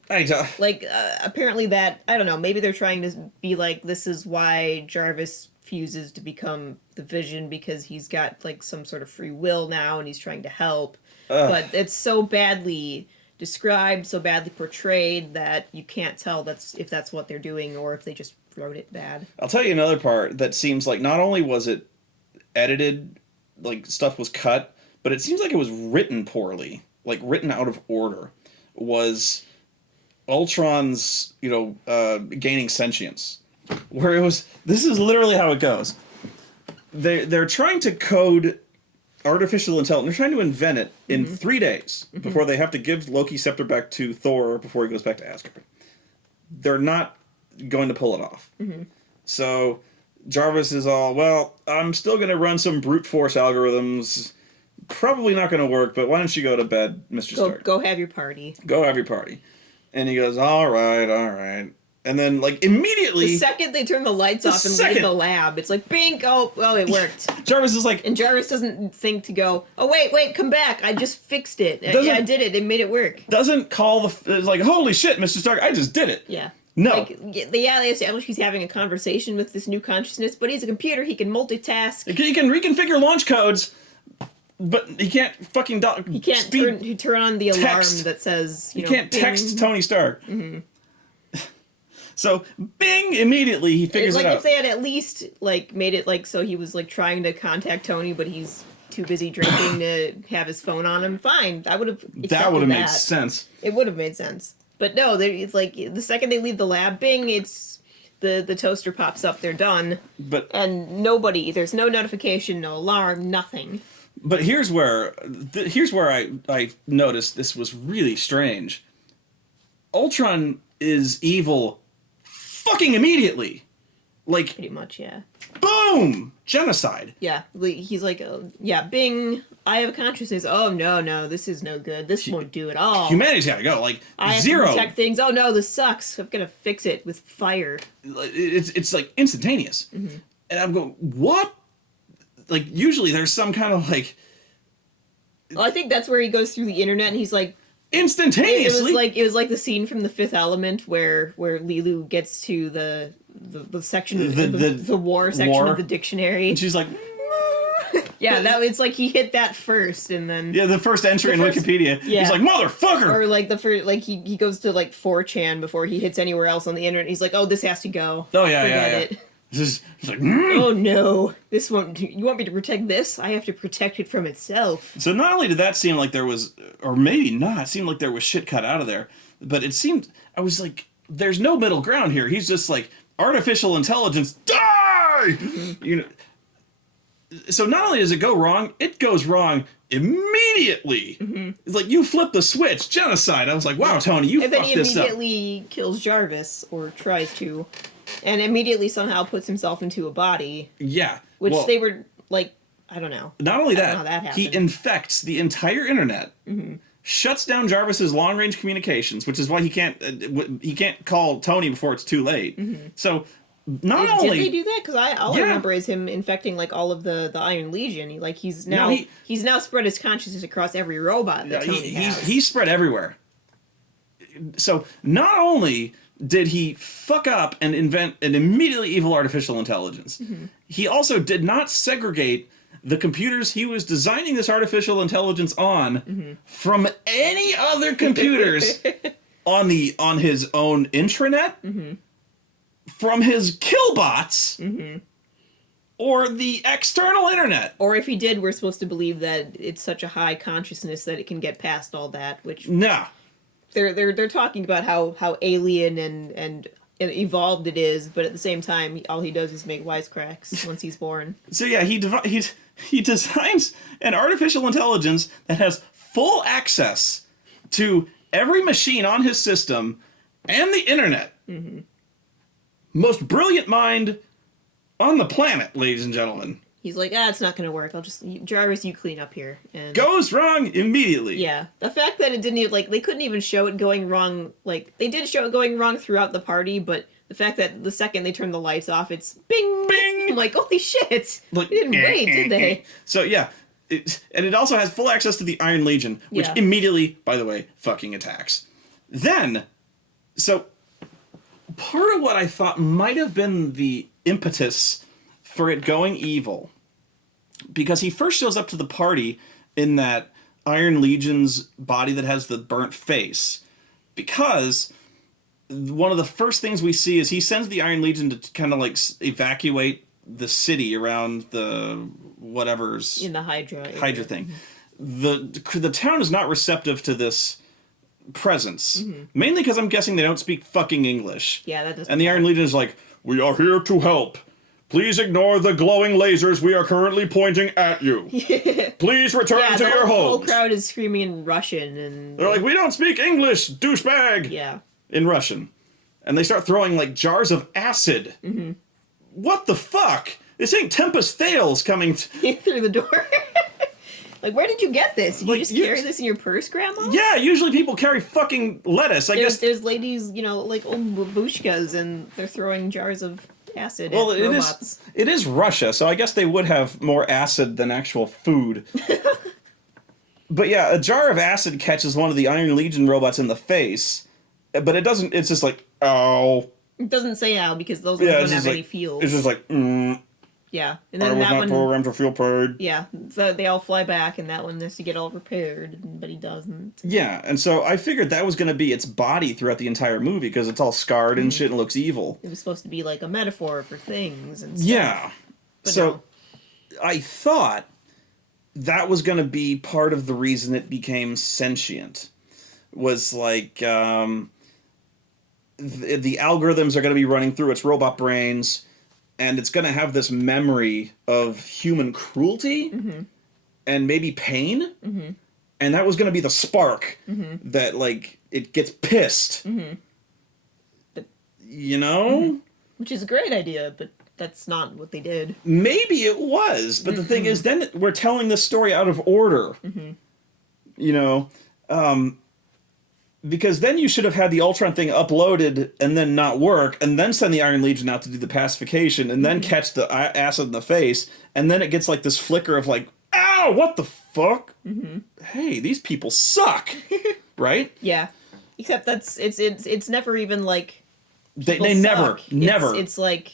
Like, apparently that, I don't know, maybe they're trying to be like, this is why Jarvis fuses to become the Vision, because he's got, like, some sort of free will now, and he's trying to help. But it's so badly described, so badly portrayed, that you can't tell if that's what they're doing, or if they just wrote it bad. I'll tell you another part that seems like not only was it edited, like, stuff was cut, but it seems like it was written poorly, like, written out of order, was Ultron's, gaining sentience. Where it was, this is literally how it goes. They're trying to code artificial intelligence. They're trying to invent it in 3 days before they have to give Loki's scepter back to Thor before he goes back to Asgard. They're not going to pull it off. So Jarvis is all, well, I'm still going to run some brute force algorithms. Probably not going to work, but why don't you go to bed, Mr. Stark? Go have your party. Go have your party. And he goes, all right. And then, like, immediately... The second they turn the lights off and leave the lab, it's like, bink, oh, it worked. Jarvis is like... And Jarvis doesn't think to go, oh, wait, come back. I just fixed it. Yeah, I did it. It made it work. Doesn't call it's like, holy shit, Mr. Stark, I just did it. Yeah. No. Like, they establish he's having a conversation with this new consciousness, but he's a computer. He can multitask. He can reconfigure launch codes, but he can't fucking... He can't turn on the alarm that says, He can't text bing. Tony Stark. So, bing, immediately he figures it out. Like, if they had at least, like, made it, like, so he was, like, trying to contact Tony, but he's too busy drinking to have his phone on him, fine. I would have accepted that. That would have made sense. It would have made sense. But no, it's like, the second they leave the lab, bing, it's... The toaster pops up, they're done. And there's no notification, no alarm, nothing. But here's where I noticed this was really strange. Ultron is evil fucking immediately. Like, pretty much, yeah. Boom! Genocide. Yeah, he's like, bing, I have a consciousness. Oh, no, this is no good. This won't do at all. Humanity's gotta go. Like, I have zero. to protect things. Oh, no, this sucks. I'm gonna fix it with fire. It's like, instantaneous. And I'm going, what? Like, usually there's some kind of, like... Well, I think that's where he goes through the internet and he's like... Instantaneously? It was like the scene from The Fifth Element where Lilu gets to the section of the war section of the dictionary. And she's like... Yeah, it's like he hit that first and then... Yeah, the first entry in Wikipedia. Yeah. He's like, motherfucker! Or like the first, like he goes to like 4chan before he hits anywhere else on the internet. He's like, oh, this has to go. Oh, yeah, Forget it. He's like, oh no, this won't. You want me to protect this? I have to protect it from itself. So not only did that seem like there was, or maybe not, it seemed like there was shit cut out of there, but it seemed, I was like, there's no middle ground here. He's just like, artificial intelligence, die! So not only does it go wrong, it goes wrong immediately. It's like, you flip the switch, genocide. I was like, wow, Tony, you fucked this up. And then he immediately kills Jarvis, or tries to. And immediately somehow puts himself into a body. Yeah. Which they were, like, I don't know. Not only that, how that happened. He infects the entire internet, shuts down Jarvis's long-range communications, which is why he can't call Tony before it's too late. So, not only... Did they do that? Because all I remember is him infecting, like, all of the Iron Legion. He's now spread his consciousness across every robot that Tony has. He's spread everywhere. So, not only... did he fuck up and invent an immediately evil artificial intelligence? He also did not segregate the computers he was designing this artificial intelligence on from any other computers on his own intranet, from his killbots, or the external internet. Or if he did, we're supposed to believe that it's such a high consciousness that it can get past all that, which... Nah. They're talking about how alien and evolved it is, but at the same time, all he does is make wisecracks once he's born. So yeah, he designs an artificial intelligence that has full access to every machine on his system and the internet. Most brilliant mind on the planet, ladies and gentlemen. He's like, it's not gonna work. Jarvis, you clean up here. And Goes wrong immediately. yeah, the fact that it didn't even, like, they couldn't even show it going wrong. Like, they did show it going wrong throughout the party, but the fact that the second they turn the lights off, it's bing, Bing! I'm like, holy shit! Like, They didn't wait, did they? So yeah, and it also has full access to the Iron Legion, which Yeah. immediately, by the way, fucking attacks. Then, so part of what I thought might have been the impetus for it going evil, because he first shows up to the party in that Iron Legion's body that has the burnt face, because one of the first things we see is he sends the Iron Legion to kind of like evacuate the city around the whatever's In the Hydra thing. The town is not receptive to this presence, mainly because I'm guessing they don't speak fucking English. Yeah, that doesn't. And the Iron Legion is like, "We are here to help. Please ignore the glowing lasers we are currently pointing at you. Please return to your The whole homes." crowd is screaming in Russian, and They're like, "We don't speak English, douchebag!" yeah. In Russian. And they start throwing, like, jars of acid. Mm-hmm. What the fuck? This ain't Tempest Thales coming... Through the door. Like, where did you get this? Did you Like, just carry this in your purse, Grandma? Yeah, usually people carry fucking lettuce. I guess... There's ladies, like old babushkas, and they're throwing jars of acid Well, at it robots. is Russia, so I guess they would have more acid than actual food. But yeah, a jar of acid catches one of the Iron Legion robots in the face, but it doesn't... It's just like, ow. It doesn't say how, because those ones don't have any like, feels. It's just like, Yeah. And I then was that not one... programmed to feel pain. Yeah. So they all fly back, and that one has to get all repaired, but he doesn't. Yeah, and so I figured that was going to be its body throughout the entire movie, because it's all scarred and shit and looks evil. It was supposed to be like a metaphor for things and stuff. Yeah. But So no. I thought that was going to be part of the reason it became sentient. Was like, the algorithms are going to be running through its robot brains, and it's going to have this memory of human cruelty and maybe pain. Mm-hmm. And that was going to be the spark that, like, it gets pissed. But, you know? which is a great idea, but that's not what they did. Maybe it was, but the thing is, then we're telling this story out of order. You know? Because then you should have had the Ultron thing uploaded and then not work, and then send the Iron Legion out to do the pacification, and then catch the acid in the face, and then it gets like this flicker of like, ow, what the fuck? Hey, these people suck, right? Yeah, except it's never even like They people never. It's like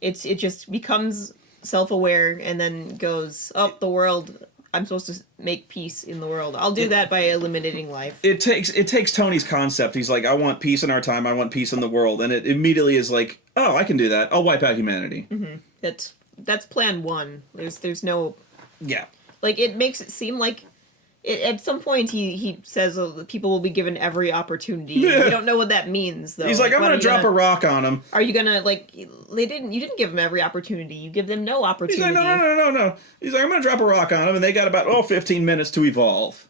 it just becomes self-aware and then goes, oh, the world. I'm supposed to make peace in the world. I'll do that by eliminating life. It takes Tony's concept. He's like, I want peace in our time. I want peace in the world, and it immediately is like, oh, I can do that. I'll wipe out humanity. That's plan one. There's no, Yeah. like, it makes it seem like at some point he says people will be given every opportunity. Yeah. We don't know what that means though. He's like, I'm what gonna are you drop a rock on him. Are you gonna, like, you didn't give them every opportunity. You give them no He's opportunity. like, no. He's like, I'm gonna drop a rock on him, and they got about 15 minutes to evolve.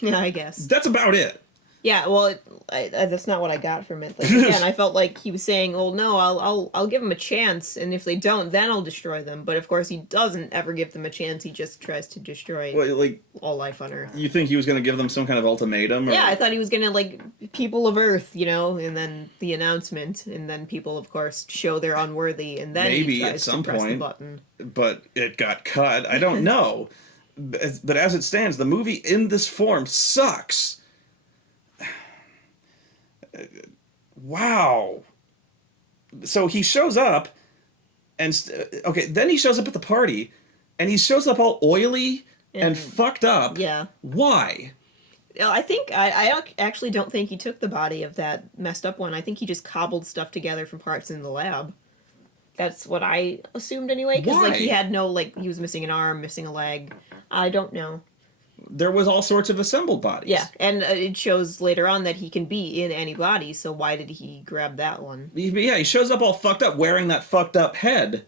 Yeah, I guess. That's about it. Yeah, well, that's not what I got from it. Like, again, I felt like he was saying, "Well, no, I'll give them a chance, and if they don't, then I'll destroy them." But of course, he doesn't ever give them a chance. He just tries to destroy Well, like, all life on Earth. you think he was gonna give them some kind of ultimatum? Or... Yeah, I thought he was gonna, like, people of Earth, and then the announcement, and then people, of course, show they're unworthy, and then Maybe he tries at some to press the point. button. But it got cut. I don't know. But as it stands, the movie in this form sucks. Wow. So he shows up, and then he shows up at the party, and he shows up all oily and fucked up. Yeah. Why? I think I actually don't think he took the body of that messed up one. I think he just cobbled stuff together from parts in the lab. That's what I assumed anyway. Because, like, he had no, like, he was missing an arm, missing a leg. I don't know. There was all sorts of assembled bodies. Yeah, and it shows later on that he can be in any body, so why did he grab that one? Yeah, he shows up all fucked up, wearing that fucked up head.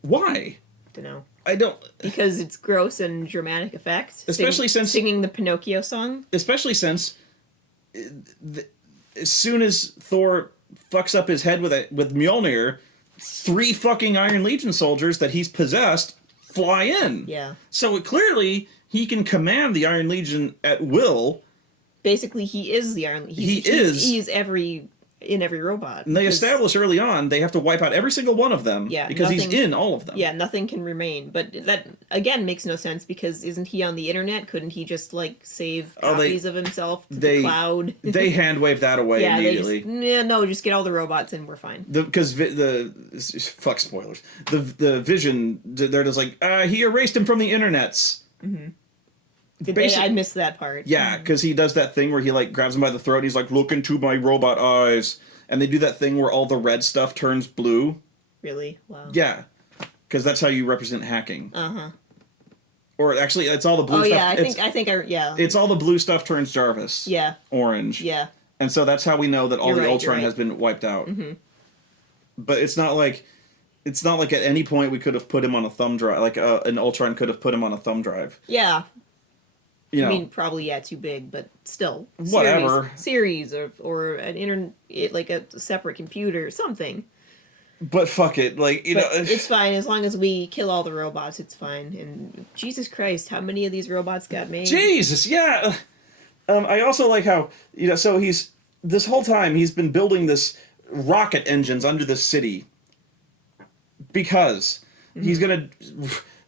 Why? Don't know. I don't... Because it's gross and dramatic effect. Especially since... Singing the Pinocchio song. Especially since... as soon as Thor fucks up his head with Mjolnir, 3 fucking Iron Legion soldiers that he's possessed fly in. Yeah. So clearly he can command the Iron Legion at will. Basically, he is the Iron Legion. He's in every robot. And they establish early on they have to wipe out every single one of them because he's in all of them. Yeah, nothing can remain. But that, again, makes no sense because isn't he on the internet? Couldn't he just, like, save copies of himself to the cloud? They hand-wave that away immediately. Just get all the robots and we're fine. Because fuck spoilers. The Vision, they're just like, he erased him from the internets. Mm-hmm. I missed that part. Yeah, because he does that thing where he like grabs him by the throat. He's like, "Look into my robot eyes," and they do that thing where all the red stuff turns blue. Really? Wow. Yeah, because that's how you represent hacking. Or actually, it's all the blue stuff. Oh yeah, I think. It's all the blue stuff turns Jarvis. Yeah. Orange. Yeah. And so that's how we know that all the Ultron has been wiped out. Mm-hmm. But it's not like at any point we could have put him on a thumb drive. Like an Ultron could have put him on a thumb drive. Yeah. You know, I mean, probably too big, but still. Whatever. Series or an like a separate computer or something. But fuck it, like it's fine as long as we kill all the robots. It's fine. And Jesus Christ, how many of these robots got made? Jesus, yeah. I also like how so he's this whole time he's been building this rocket engines under the city because he's gonna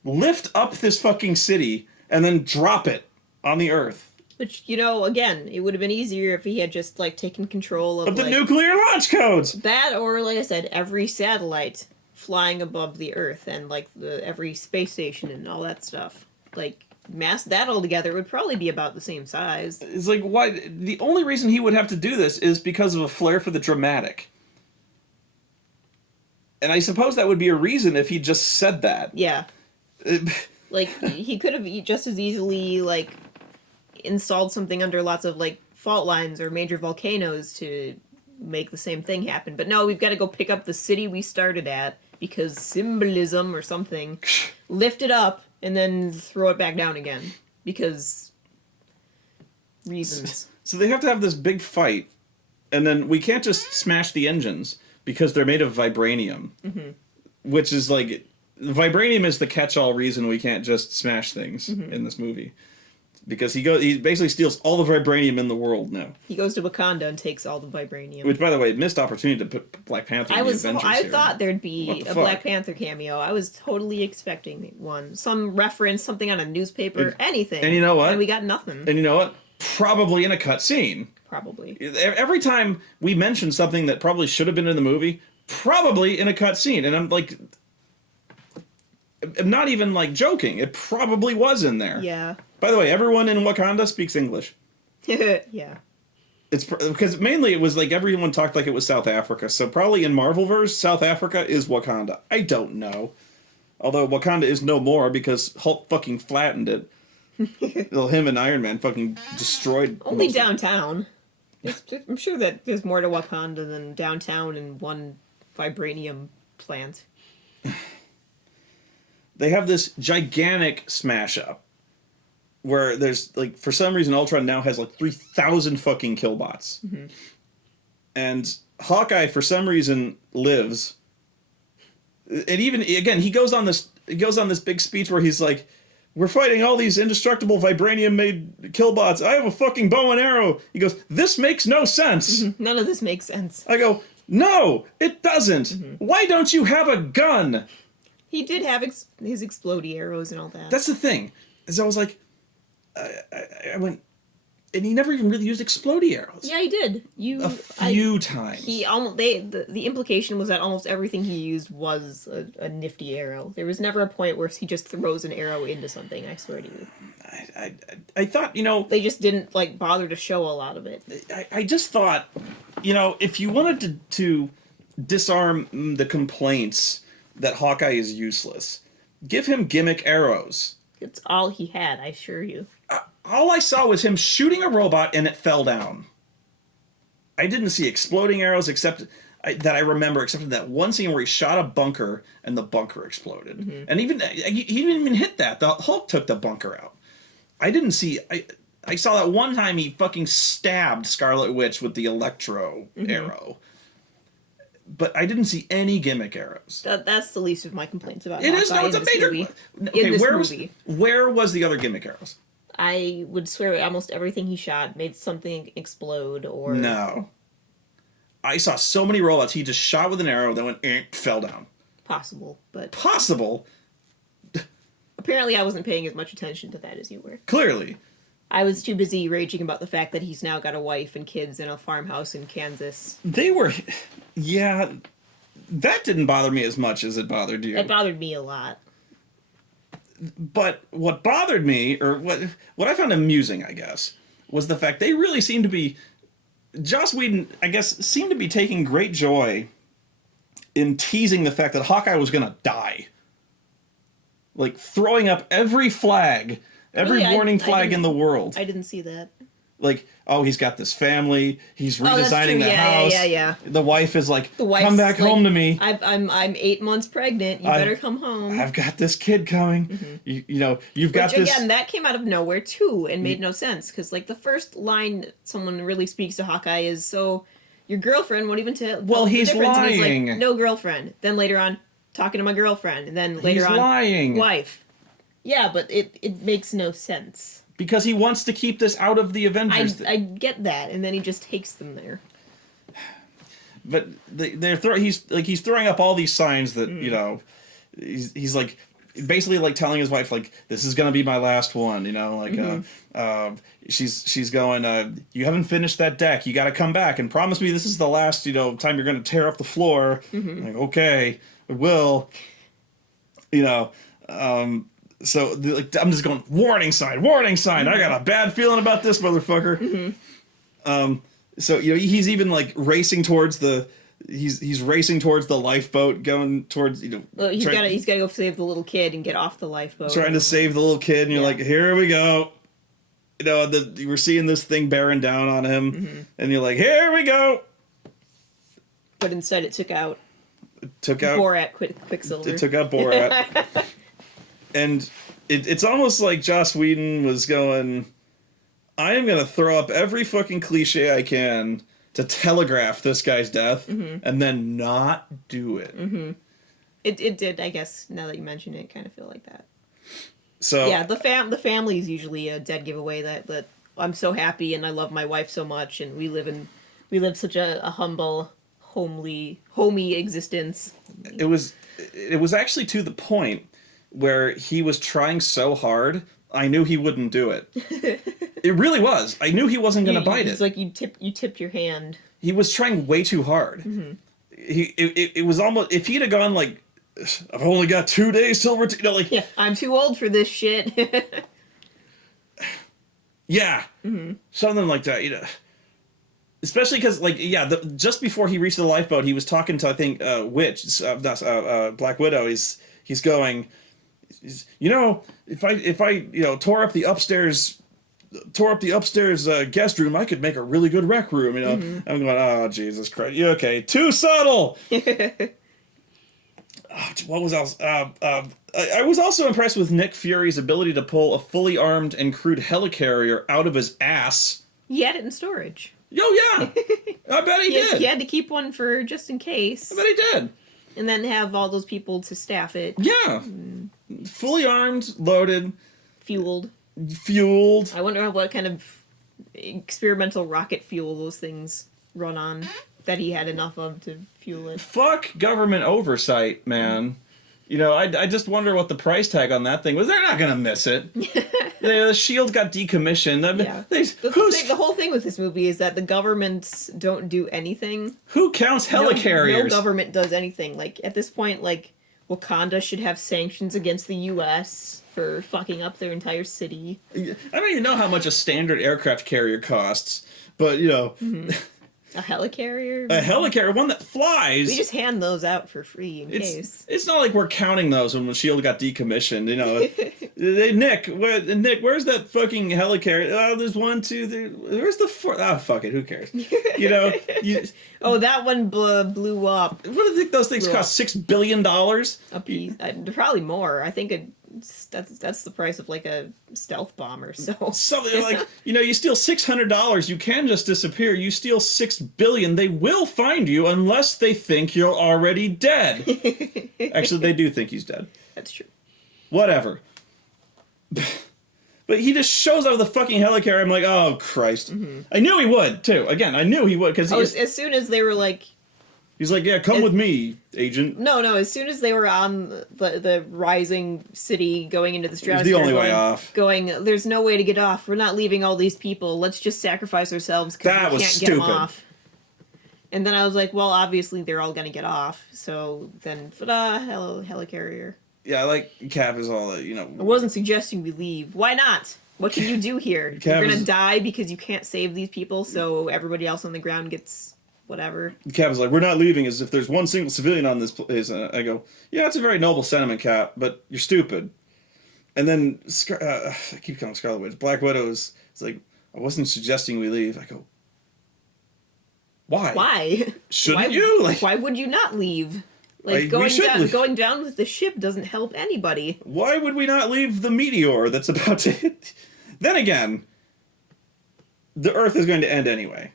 lift up this fucking city and then drop it on the Earth. Which, again, it would have been easier if he had just, like, taken control of the nuclear launch codes! That, or, like I said, every satellite flying above the Earth and, like, every space station and all that stuff. Like, mass that all together would probably be about the same size. It's like, why? The only reason he would have to do this is because of a flair for the dramatic. And I suppose that would be a reason if he just said that. Yeah. Like, he could have just as easily, like, installed something under lots of, like, fault lines or major volcanoes to make the same thing happen. But no, we've got to go pick up the city we started at because symbolism or something. Lift it up and then throw it back down again because reasons. So they have to have this big fight, and then we can't just smash the engines because they're made of vibranium, which is like... Vibranium is the catch-all reason we can't just smash things in this movie. Because he basically steals all the vibranium in the world now. He goes to Wakanda and takes all the vibranium. Which, by the way, missed opportunity to put Black Panther in the Avengers I here. thought there'd be a Black Panther cameo. I was totally expecting one. Some reference, something on a newspaper, anything. And you know what? And we got nothing. And you know what? Probably in a cut scene. Probably. Every time we mention something that probably should have been in the movie, probably in a cut scene. And I'm like... I'm not even, like, joking. It probably was in there. Yeah. By the way, everyone in Wakanda speaks English. Yeah. It's because mainly it was like everyone talked like it was South Africa. So probably in Marvelverse, South Africa is Wakanda. I don't know. Although Wakanda is no more because Hulk fucking flattened it. Well, him and Iron Man fucking destroyed... Only downtown. I'm sure that there's more to Wakanda than downtown and one vibranium plant. They have this gigantic smash-up where there's, like, for some reason, Ultron now has, like, 3,000 fucking killbots. And Hawkeye, for some reason, lives. And even, again, he goes on this big speech where he's like, we're fighting all these indestructible vibranium-made killbots. I have a fucking bow and arrow. He goes, this makes no sense. None of this makes sense. I go, no, it doesn't. Why don't you have a gun? He did have his explodey arrows and all that. That's the thing. Is I was like, I went, and he never even really used explodey arrows. Yeah, he did. A few times. The implication was that almost everything he used was a nifty arrow. There was never a point where he just throws an arrow into something. I swear to you. I thought, they just didn't like bother to show a lot of it. I just thought, if you wanted to disarm the complaints that Hawkeye is useless, give him gimmick arrows. It's all he had, I assure you. All I saw was him shooting a robot and it fell down. I didn't see exploding arrows that I remember, except in that one scene where he shot a bunker and the bunker exploded. And even he didn't even hit that. The Hulk took the bunker out. I didn't see... I saw that one time he fucking stabbed Scarlet Witch with the Electro arrow. but I didn't see any gimmick arrows. That's the least of my complaints about It is, Hawkeye no, it's a in this major... movie. Okay, In this movie. where was the other gimmick arrows? I would swear almost everything he shot made something explode or... No. I saw so many robots, he just shot with an arrow, then went, fell down. Possible, but... Possible? Apparently I wasn't paying as much attention to that as you were. Clearly. I was too busy raging about the fact that he's now got a wife and kids in a farmhouse in Kansas. They were... Yeah, that didn't bother me as much as it bothered you. It bothered me a lot. But what bothered me, or what I found amusing, I guess, was the fact they really seemed to be... Joss Whedon, I guess, seemed to be taking great joy in teasing the fact that Hawkeye was going to die. Like, throwing up every flag, every warning flag in the world. I didn't see that. Like, oh, he's got this family. He's redesigning the yeah, house. Yeah. The wife is like, wife's come back home to me. I'm 8 months pregnant. You better come home. I've got this kid coming. Mm-hmm. You know, you've got this. Again, that came out of nowhere too and made no sense because like the first line someone really speaks to Hawkeye is, so your girlfriend won't even tell. Well, he's lying. And he's like, no girlfriend. Then later on, talking to my girlfriend, and then later he's on, lying. Wife. Yeah, but it makes no sense. Because he wants to keep this out of the Avengers. I get that, and then he just takes them there. But he's throwing up all these signs that you know, he's like basically like telling his wife like, this is gonna be my last one, you know, like she's going, you haven't finished that deck, you got to come back and promise me this is the last, you know, time you're gonna tear up the floor. Like, okay, I will, you know. So like, I'm just going, warning sign. I got a bad feeling about this motherfucker. So you know, he's even like racing towards he's racing towards the lifeboat, going towards, you know. Well, he's got to go save the little kid and get off the lifeboat. Trying to save the little kid, and you're like, here we go. You know, we're seeing this thing bearing down on him, and you're like, here we go. But instead, it took out Borat Quicksilver. It took out Borat. And it's almost like Joss Whedon was going, I am going to throw up every fucking cliche I can to telegraph this guy's death, and then not do it. It did, I guess, now that you mention it, kind of feel like that. So yeah, the family is usually a dead giveaway that I'm so happy and I love my wife so much and we live such a humble, homey existence. It was actually to the point where he was trying so hard, I knew he wouldn't do it. It really was. I knew he wasn't going to bite it. It's like you tipped your hand. He was trying way too hard. It was almost, if he'd have gone like, I've only got 2 days till we're, you know, like, yeah, I'm too old for this shit. Yeah, something like that, you know. Especially because, like, yeah, just before he reached the lifeboat, he was talking to, I think, Black Widow. He's going, you know, if I you know tore up the upstairs guest room, I could make a really good rec room. You know, I'm going, oh Jesus Christ, you okay? Too subtle. What was else? I was also impressed with Nick Fury's ability to pull a fully armed and crewed helicarrier out of his ass. He had it in storage. Oh yeah, I bet he did. He had to keep one for just in case. I bet he did. And then have all those people to staff it. Yeah. Fully armed, loaded. Fueled. I wonder what kind of experimental rocket fuel those things run on that he had enough of to fuel it. Fuck government oversight, man. You know, I just wonder what the price tag on that thing was. They're not going to miss it. The shield got decommissioned. Yeah. The whole thing with this movie is that the governments don't do anything. Who counts helicarriers? No government does anything. Like, at this point, like, Wakanda should have sanctions against the U.S. for fucking up their entire city. I don't even know how much a standard aircraft carrier costs, but, you know... A helicarrier? A helicarrier, one that flies. We just hand those out for free in case. It's not like we're counting those when S.H.I.E.L.D. got decommissioned, you know. Nick, where's that fucking helicarrier? Oh, there's 1, 2, 3. Where's the 4th? Oh, fuck it, who cares? You know. That one blew up. What do you think those things cost? $6 billion? A piece. Probably more. I think That's the price of like a stealth bomber. So Something like, you steal $600, you can just disappear. You steal $6 billion, they will find you unless they think you're already dead. Actually, they do think he's dead. That's true. Whatever. But he just shows up with a fucking helicarrier. I'm like, oh, Christ. Mm-hmm. I knew he would, too. Again, I knew he would. Because as soon as they were like... He's like, yeah, come with me, agent. No, as soon as they were on the rising city going into the stratosphere... It was the only way off. There's no way to get off. We're not leaving all these people. Let's just sacrifice ourselves because we can't get them off. And then I was like, well, obviously they're all going to get off. So then, helicarrier. Yeah, I like Cap is all that, I wasn't suggesting we leave. Why not? What can you do here? You're gonna die because you can't save these people, so everybody else on the ground gets whatever. Cap is like, we're not leaving as if there's one single civilian on this place. And I go, yeah, it's a very noble sentiment, Cap, but you're stupid. And then, I keep calling Scarlet Witch, Black Widow is like, I wasn't suggesting we leave. I go, why? Why? Shouldn't you? Like, why would you not leave? Like, going down with the ship doesn't help anybody. Why would we not leave the meteor that's about to hit? Then again, the Earth is going to end anyway,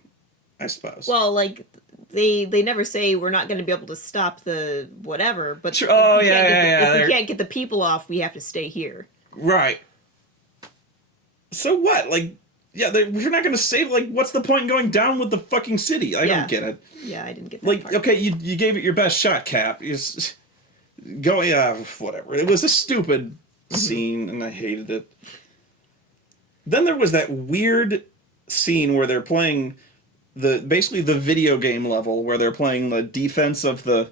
I suppose. Well, like, they never say we're not going to be able to stop the whatever, but sure. If we can't get the people off, we have to stay here. Right. So what? Like, yeah, we're not going to save, like, what's the point in going down with the fucking city? I don't get it. Yeah, I didn't get that like, part. Okay, you gave it your best shot, Cap. You just go, yeah, whatever. It was a stupid scene, and I hated it. Then there was that weird scene where they're playing basically the video game level, where they're playing the defense of the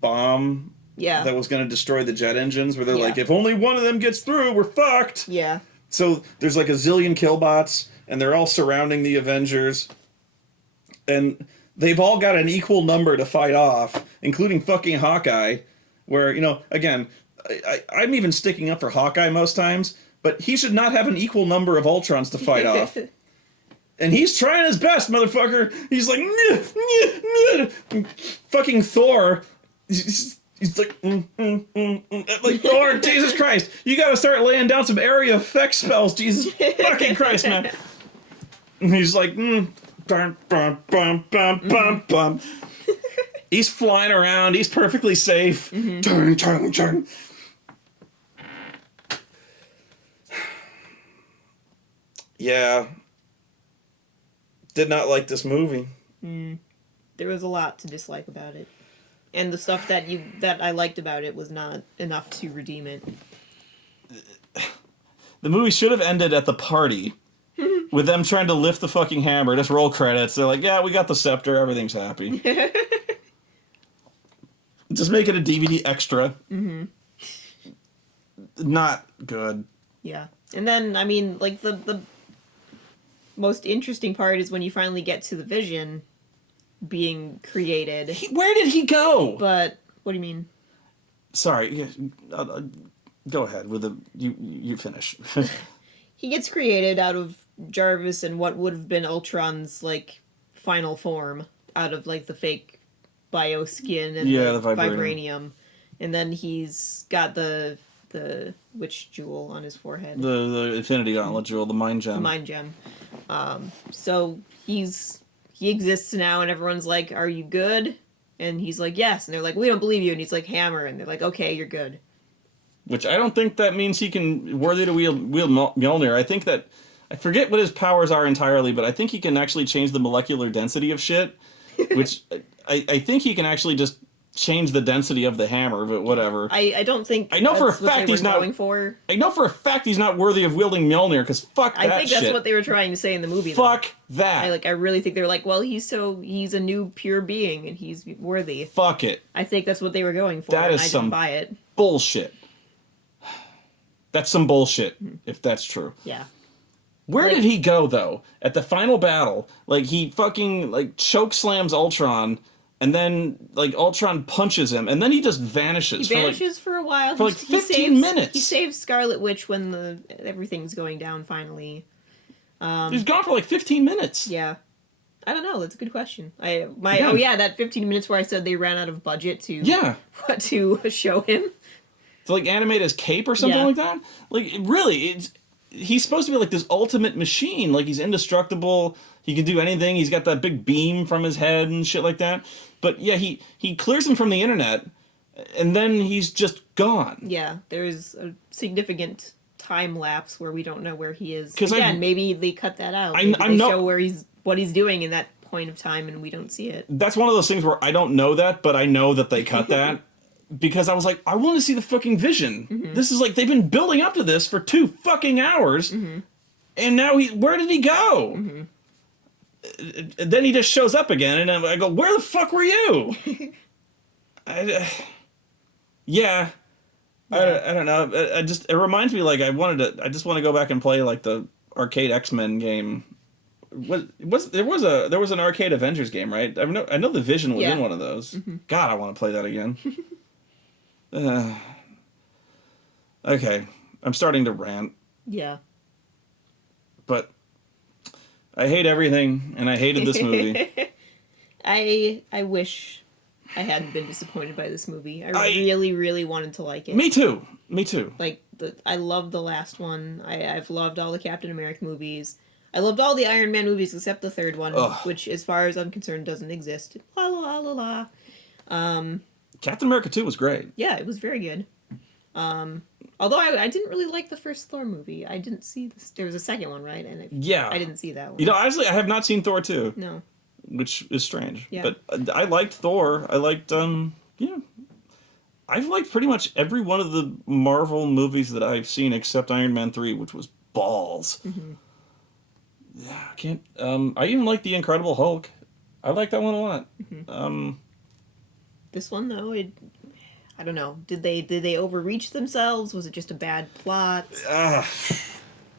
bomb that was going to destroy the jet engines, where they're like, if only one of them gets through, we're fucked. Yeah. So there's like a zillion killbots, and they're all surrounding the Avengers, and they've all got an equal number to fight off, including fucking Hawkeye, where, again, I'm even sticking up for Hawkeye most times, but he should not have an equal number of Ultrons to fight off. And he's trying his best, motherfucker. He's like, fucking Thor. He's like, like, Thor, Jesus Christ. You gotta start laying down some area effect spells, Jesus fucking Christ, man. And he's like, bum, bum, bum, bum, bum, bum. He's flying around. He's perfectly safe. Mm-hmm. Turn. Yeah. Did not like this movie. There was a lot to dislike about it. And the stuff that I liked about it was not enough to redeem it. The movie should have ended at the party with them trying to lift the fucking hammer. Just roll credits. They're like, yeah, we got the scepter. Everything's happy. Just make it a DVD extra. Mm-hmm. Not good. Yeah. And then, I mean, like, the most interesting part is when you finally get to the Vision being created. Where did he go? But what do you mean? Sorry, go ahead with you finish. He gets created out of Jarvis and what would have been Ultron's like final form, out of like the fake bio skin and the vibranium. And then he's got the witch jewel on his forehead. The Infinity Gauntlet jewel, the mind gem. The mind gem. So he exists now, and everyone's like, are you good? And he's like, yes. And they're like, we don't believe you. And he's like, hammer. And they're like, okay, you're good. Which I don't think that means he can worthy to wield Mjolnir. I think that, I forget what his powers are entirely, but I think he can actually change the molecular density of shit. Which I think he can actually just change the density of the hammer, but whatever. I don't think I know for a fact he's not going for. I know for a fact he's not worthy of wielding Mjolnir, because fuck that shit. I think that's what they were trying to say in the movie. Fuck that. I really think they were like, well, he's a new pure being and he's worthy. Fuck it. I think that's what they were going for. That is I some didn't buy it. Bullshit. That's some bullshit, if that's true. Yeah. Where did he go, though? At the final battle, like, he fucking, like, choke slams Ultron, and then, like, Ultron punches him, and then he just vanishes. He vanishes for a while. For, like, 15 minutes. He saves Scarlet Witch when everything's going down, finally. He's gone for, like, 15 minutes. Yeah. I don't know. That's a good question. That 15 minutes where I said they ran out of budget to show him. to like animate his cape or something like that. Like really, he's supposed to be like this ultimate machine. Like he's indestructible. He can do anything. He's got that big beam from his head and shit like that. But yeah, he clears him from the internet, and then he's just gone. Yeah, there's a significant time lapse where we don't know where he is. 'Cause Again, maybe they cut that out. Maybe they show what he's doing in that point of time, and we don't see it. That's one of those things where I don't know that, but I know that they cut that. Because I was like, I want to see the fucking Vision. This is like, they've been building up to this for 2 fucking hours, and now where did he go? And then he just shows up again, and I go, where the fuck were you? Yeah. I don't know. It reminds me like I just want to go back and play like the arcade X-Men game. There was an arcade Avengers game, right? I know the Vision was in one of those. God, I want to play that again. Okay, I'm starting to rant. Yeah. But I hate everything, and I hated this movie. I wish I hadn't been disappointed by this movie. I really, really wanted to like it. Me too. Like, I loved the last one. I've loved all the Captain America movies. I loved all the Iron Man movies except the third one, which, as far as I'm concerned, doesn't exist. La la la la la. Captain America 2 was great. Yeah, it was very good. Although I didn't really like the first Thor movie. I didn't see this. There was a second one, right? And I didn't see that one. You know, actually, I have not seen Thor 2. No. Which is strange. Yeah. But I liked Thor. I liked, I've liked pretty much every one of the Marvel movies that I've seen except Iron Man 3, which was balls. Yeah, I can't, I even like The Incredible Hulk. I like that one a lot. This one, though, I don't know. Did they overreach themselves? Was it just a bad plot?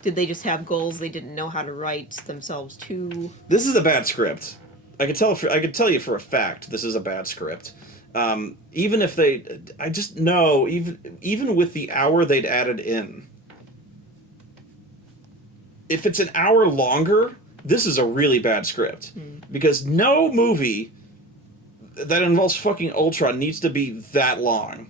Did they just have goals they didn't know how to write themselves to? This is a bad script. I could tell you for a fact this is a bad script. Even if I just know, even with the hour they'd added in, if it's an hour longer, this is a really bad script. Because no movie that involves fucking Ultron needs to be that long.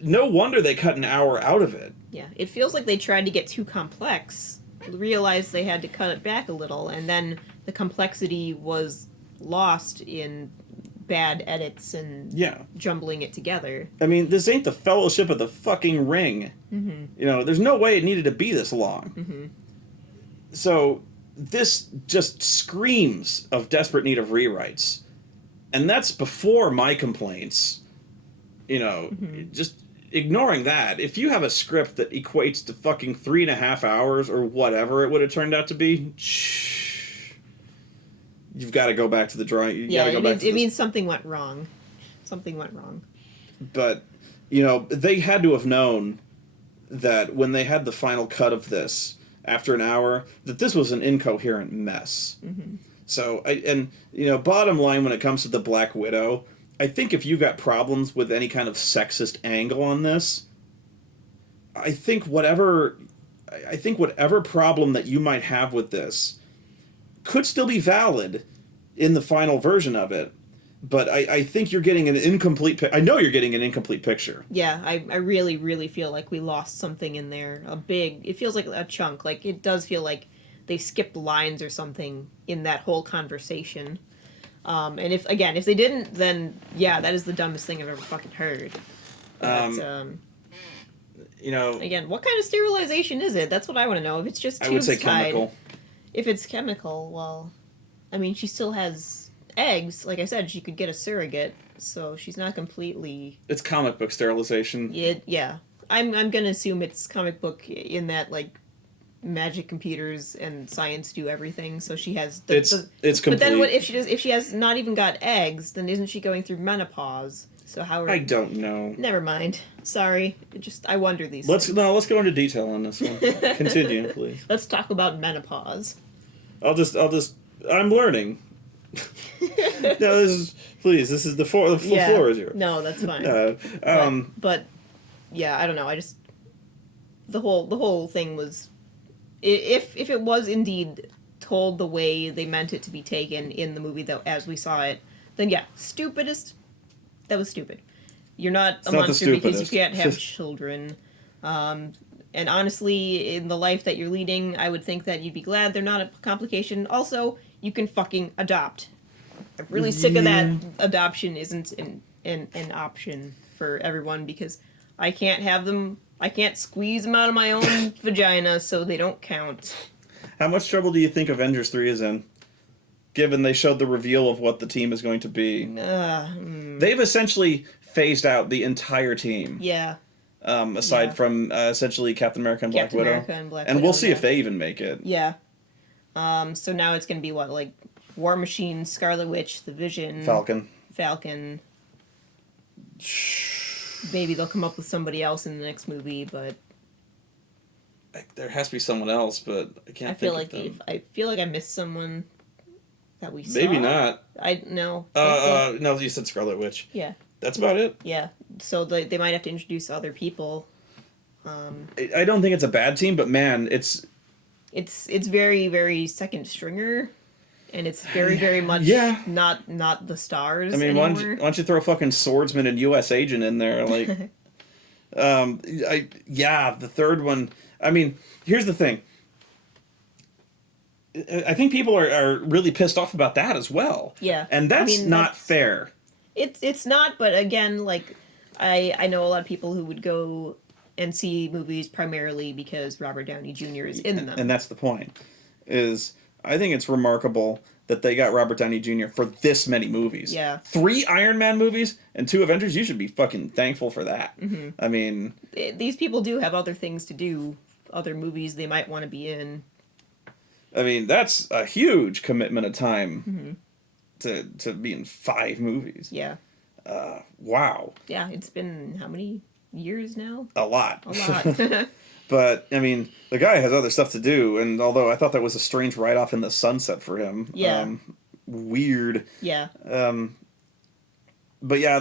No wonder they cut an hour out of it. Yeah, it feels like they tried to get too complex, realized they had to cut it back a little, and then the complexity was lost in bad edits and jumbling it together. I mean, this ain't the Fellowship of the fucking Ring. You know, there's no way it needed to be this long. So this just screams of desperate need of rewrites. And that's before my complaints. You know, just ignoring that. If you have a script that equates to fucking 3.5 hours or whatever it would have turned out to be, you've got to go back to the drawing. It means something went wrong. Something went wrong. But, you know, they had to have known that when they had the final cut of this, after an hour, that this was an incoherent mess. So, bottom line when it comes to the Black Widow, I think if you got problems with any kind of sexist angle on this, I think whatever problem that you might have with this could still be valid in the final version of it. But I think you're getting an incomplete I know you're getting an incomplete picture. Yeah, I really, really feel like we lost something in there. It feels like a chunk. Like, it does feel like they skipped lines or something in that whole conversation. And if they didn't, then yeah, that is the dumbest thing I've ever fucking heard. But, again, what kind of sterilization is it? That's what I want to know. If it's just tubes I would say chemical. If it's chemical, well, I mean, she still has eggs. Like I said, she could get a surrogate, so she's not completely. It's comic book sterilization. Yeah. I'm gonna assume it's comic book in that, like, magic computers and science do everything, so she has it's complete. But then what if she has not even got eggs, then isn't she going through menopause? So how I don't know. Never mind. Sorry. I wonder these things. Let's go into detail on this one. Continue, please. Let's talk about menopause. I'm learning. Please, this is the floor is yours. No, that's fine. But yeah, I don't know. The whole thing was, if it was indeed told the way they meant it to be taken in the movie, though, as we saw it, then yeah, stupidest. That was stupid. You're not It's a not the monster because you stupidest. can't have children. And honestly, in the life that you're leading, I would think that you'd be glad they're not a complication. Also, you can fucking adopt. I'm really sick of that adoption isn't an option for everyone because I can't have them. I can't squeeze them out of my own vagina, so they don't count. How much trouble do you think Avengers 3 is in? Given they showed the reveal of what the team is going to be. They've essentially phased out the entire team. Yeah. Aside from essentially Captain America and Black Captain Widow. America and Black and Widow, we'll see yeah. if they even make it. Yeah. So now it's gonna be what, like War Machine, Scarlet Witch, the Vision, Falcon. Maybe they'll come up with somebody else in the next movie, but There has to be someone else, but I can't. I feel think like of them. I feel like I missed someone that we saw. Maybe not. I no. No, you said Scarlet Witch. Yeah. That's about it. Yeah. So they might have to introduce other people. I don't think it's a bad team, but man, it's very, very second stringer, and it's very, very much not the stars. I mean, why don't you throw fucking swordsman and U.S. agent in there? Like, the third one. I mean, here's the thing. I think people are really pissed off about that as well. Yeah, and that's not fair. It's not, but again, like I know a lot of people who would go and see movies primarily because Robert Downey Jr. is in them. And that's the point. I think it's remarkable that they got Robert Downey Jr. for this many movies. Yeah. 3 Iron Man movies and 2 Avengers. You should be fucking thankful for that. Mm-hmm. I mean, these people do have other things to do, other movies they might want to be in. I mean, that's a huge commitment of time to be in 5 movies. Yeah. Wow. Yeah, it's been how many years now? A lot. A lot. But, I mean, the guy has other stuff to do, and although I thought that was a strange write-off in the sunset for him. Yeah. Weird. Yeah. But yeah,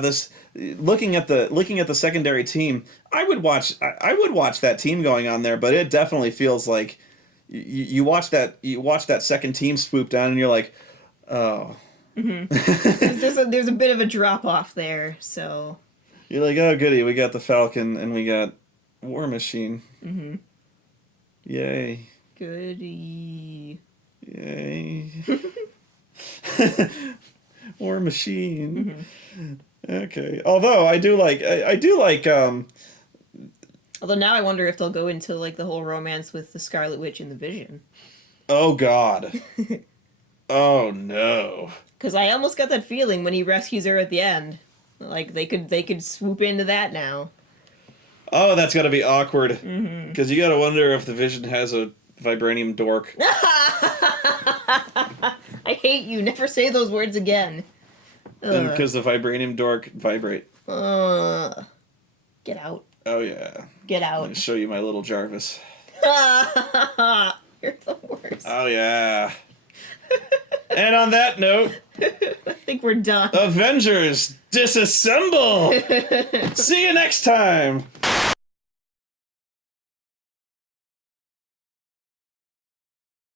looking at the secondary team, I would watch that team going on there, but it definitely feels like you watch that second team swoop down and you're like, oh. Mm-hmm. there's a bit of a drop off there, so you're like, oh goody, we got the Falcon and we got War Machine. Mm-hmm. Yay. Goody. Yay. War Machine. Mm-hmm. Okay. Although I do like although now I wonder if they'll go into like the whole romance with the Scarlet Witch and the Vision. Oh God. Oh no. Because I almost got that feeling when he rescues her at the end. Like they could swoop into that now. Oh, that's got to be awkward. Because you got to wonder if the Vision has a vibranium dork. I hate you. Never say those words again. Because the vibranium dork vibrate. Get out. Oh yeah. Get I'll out. show you my little Jarvis. You're the worst. Oh yeah. And on that note, I think we're done. Avengers disassemble. See you next time.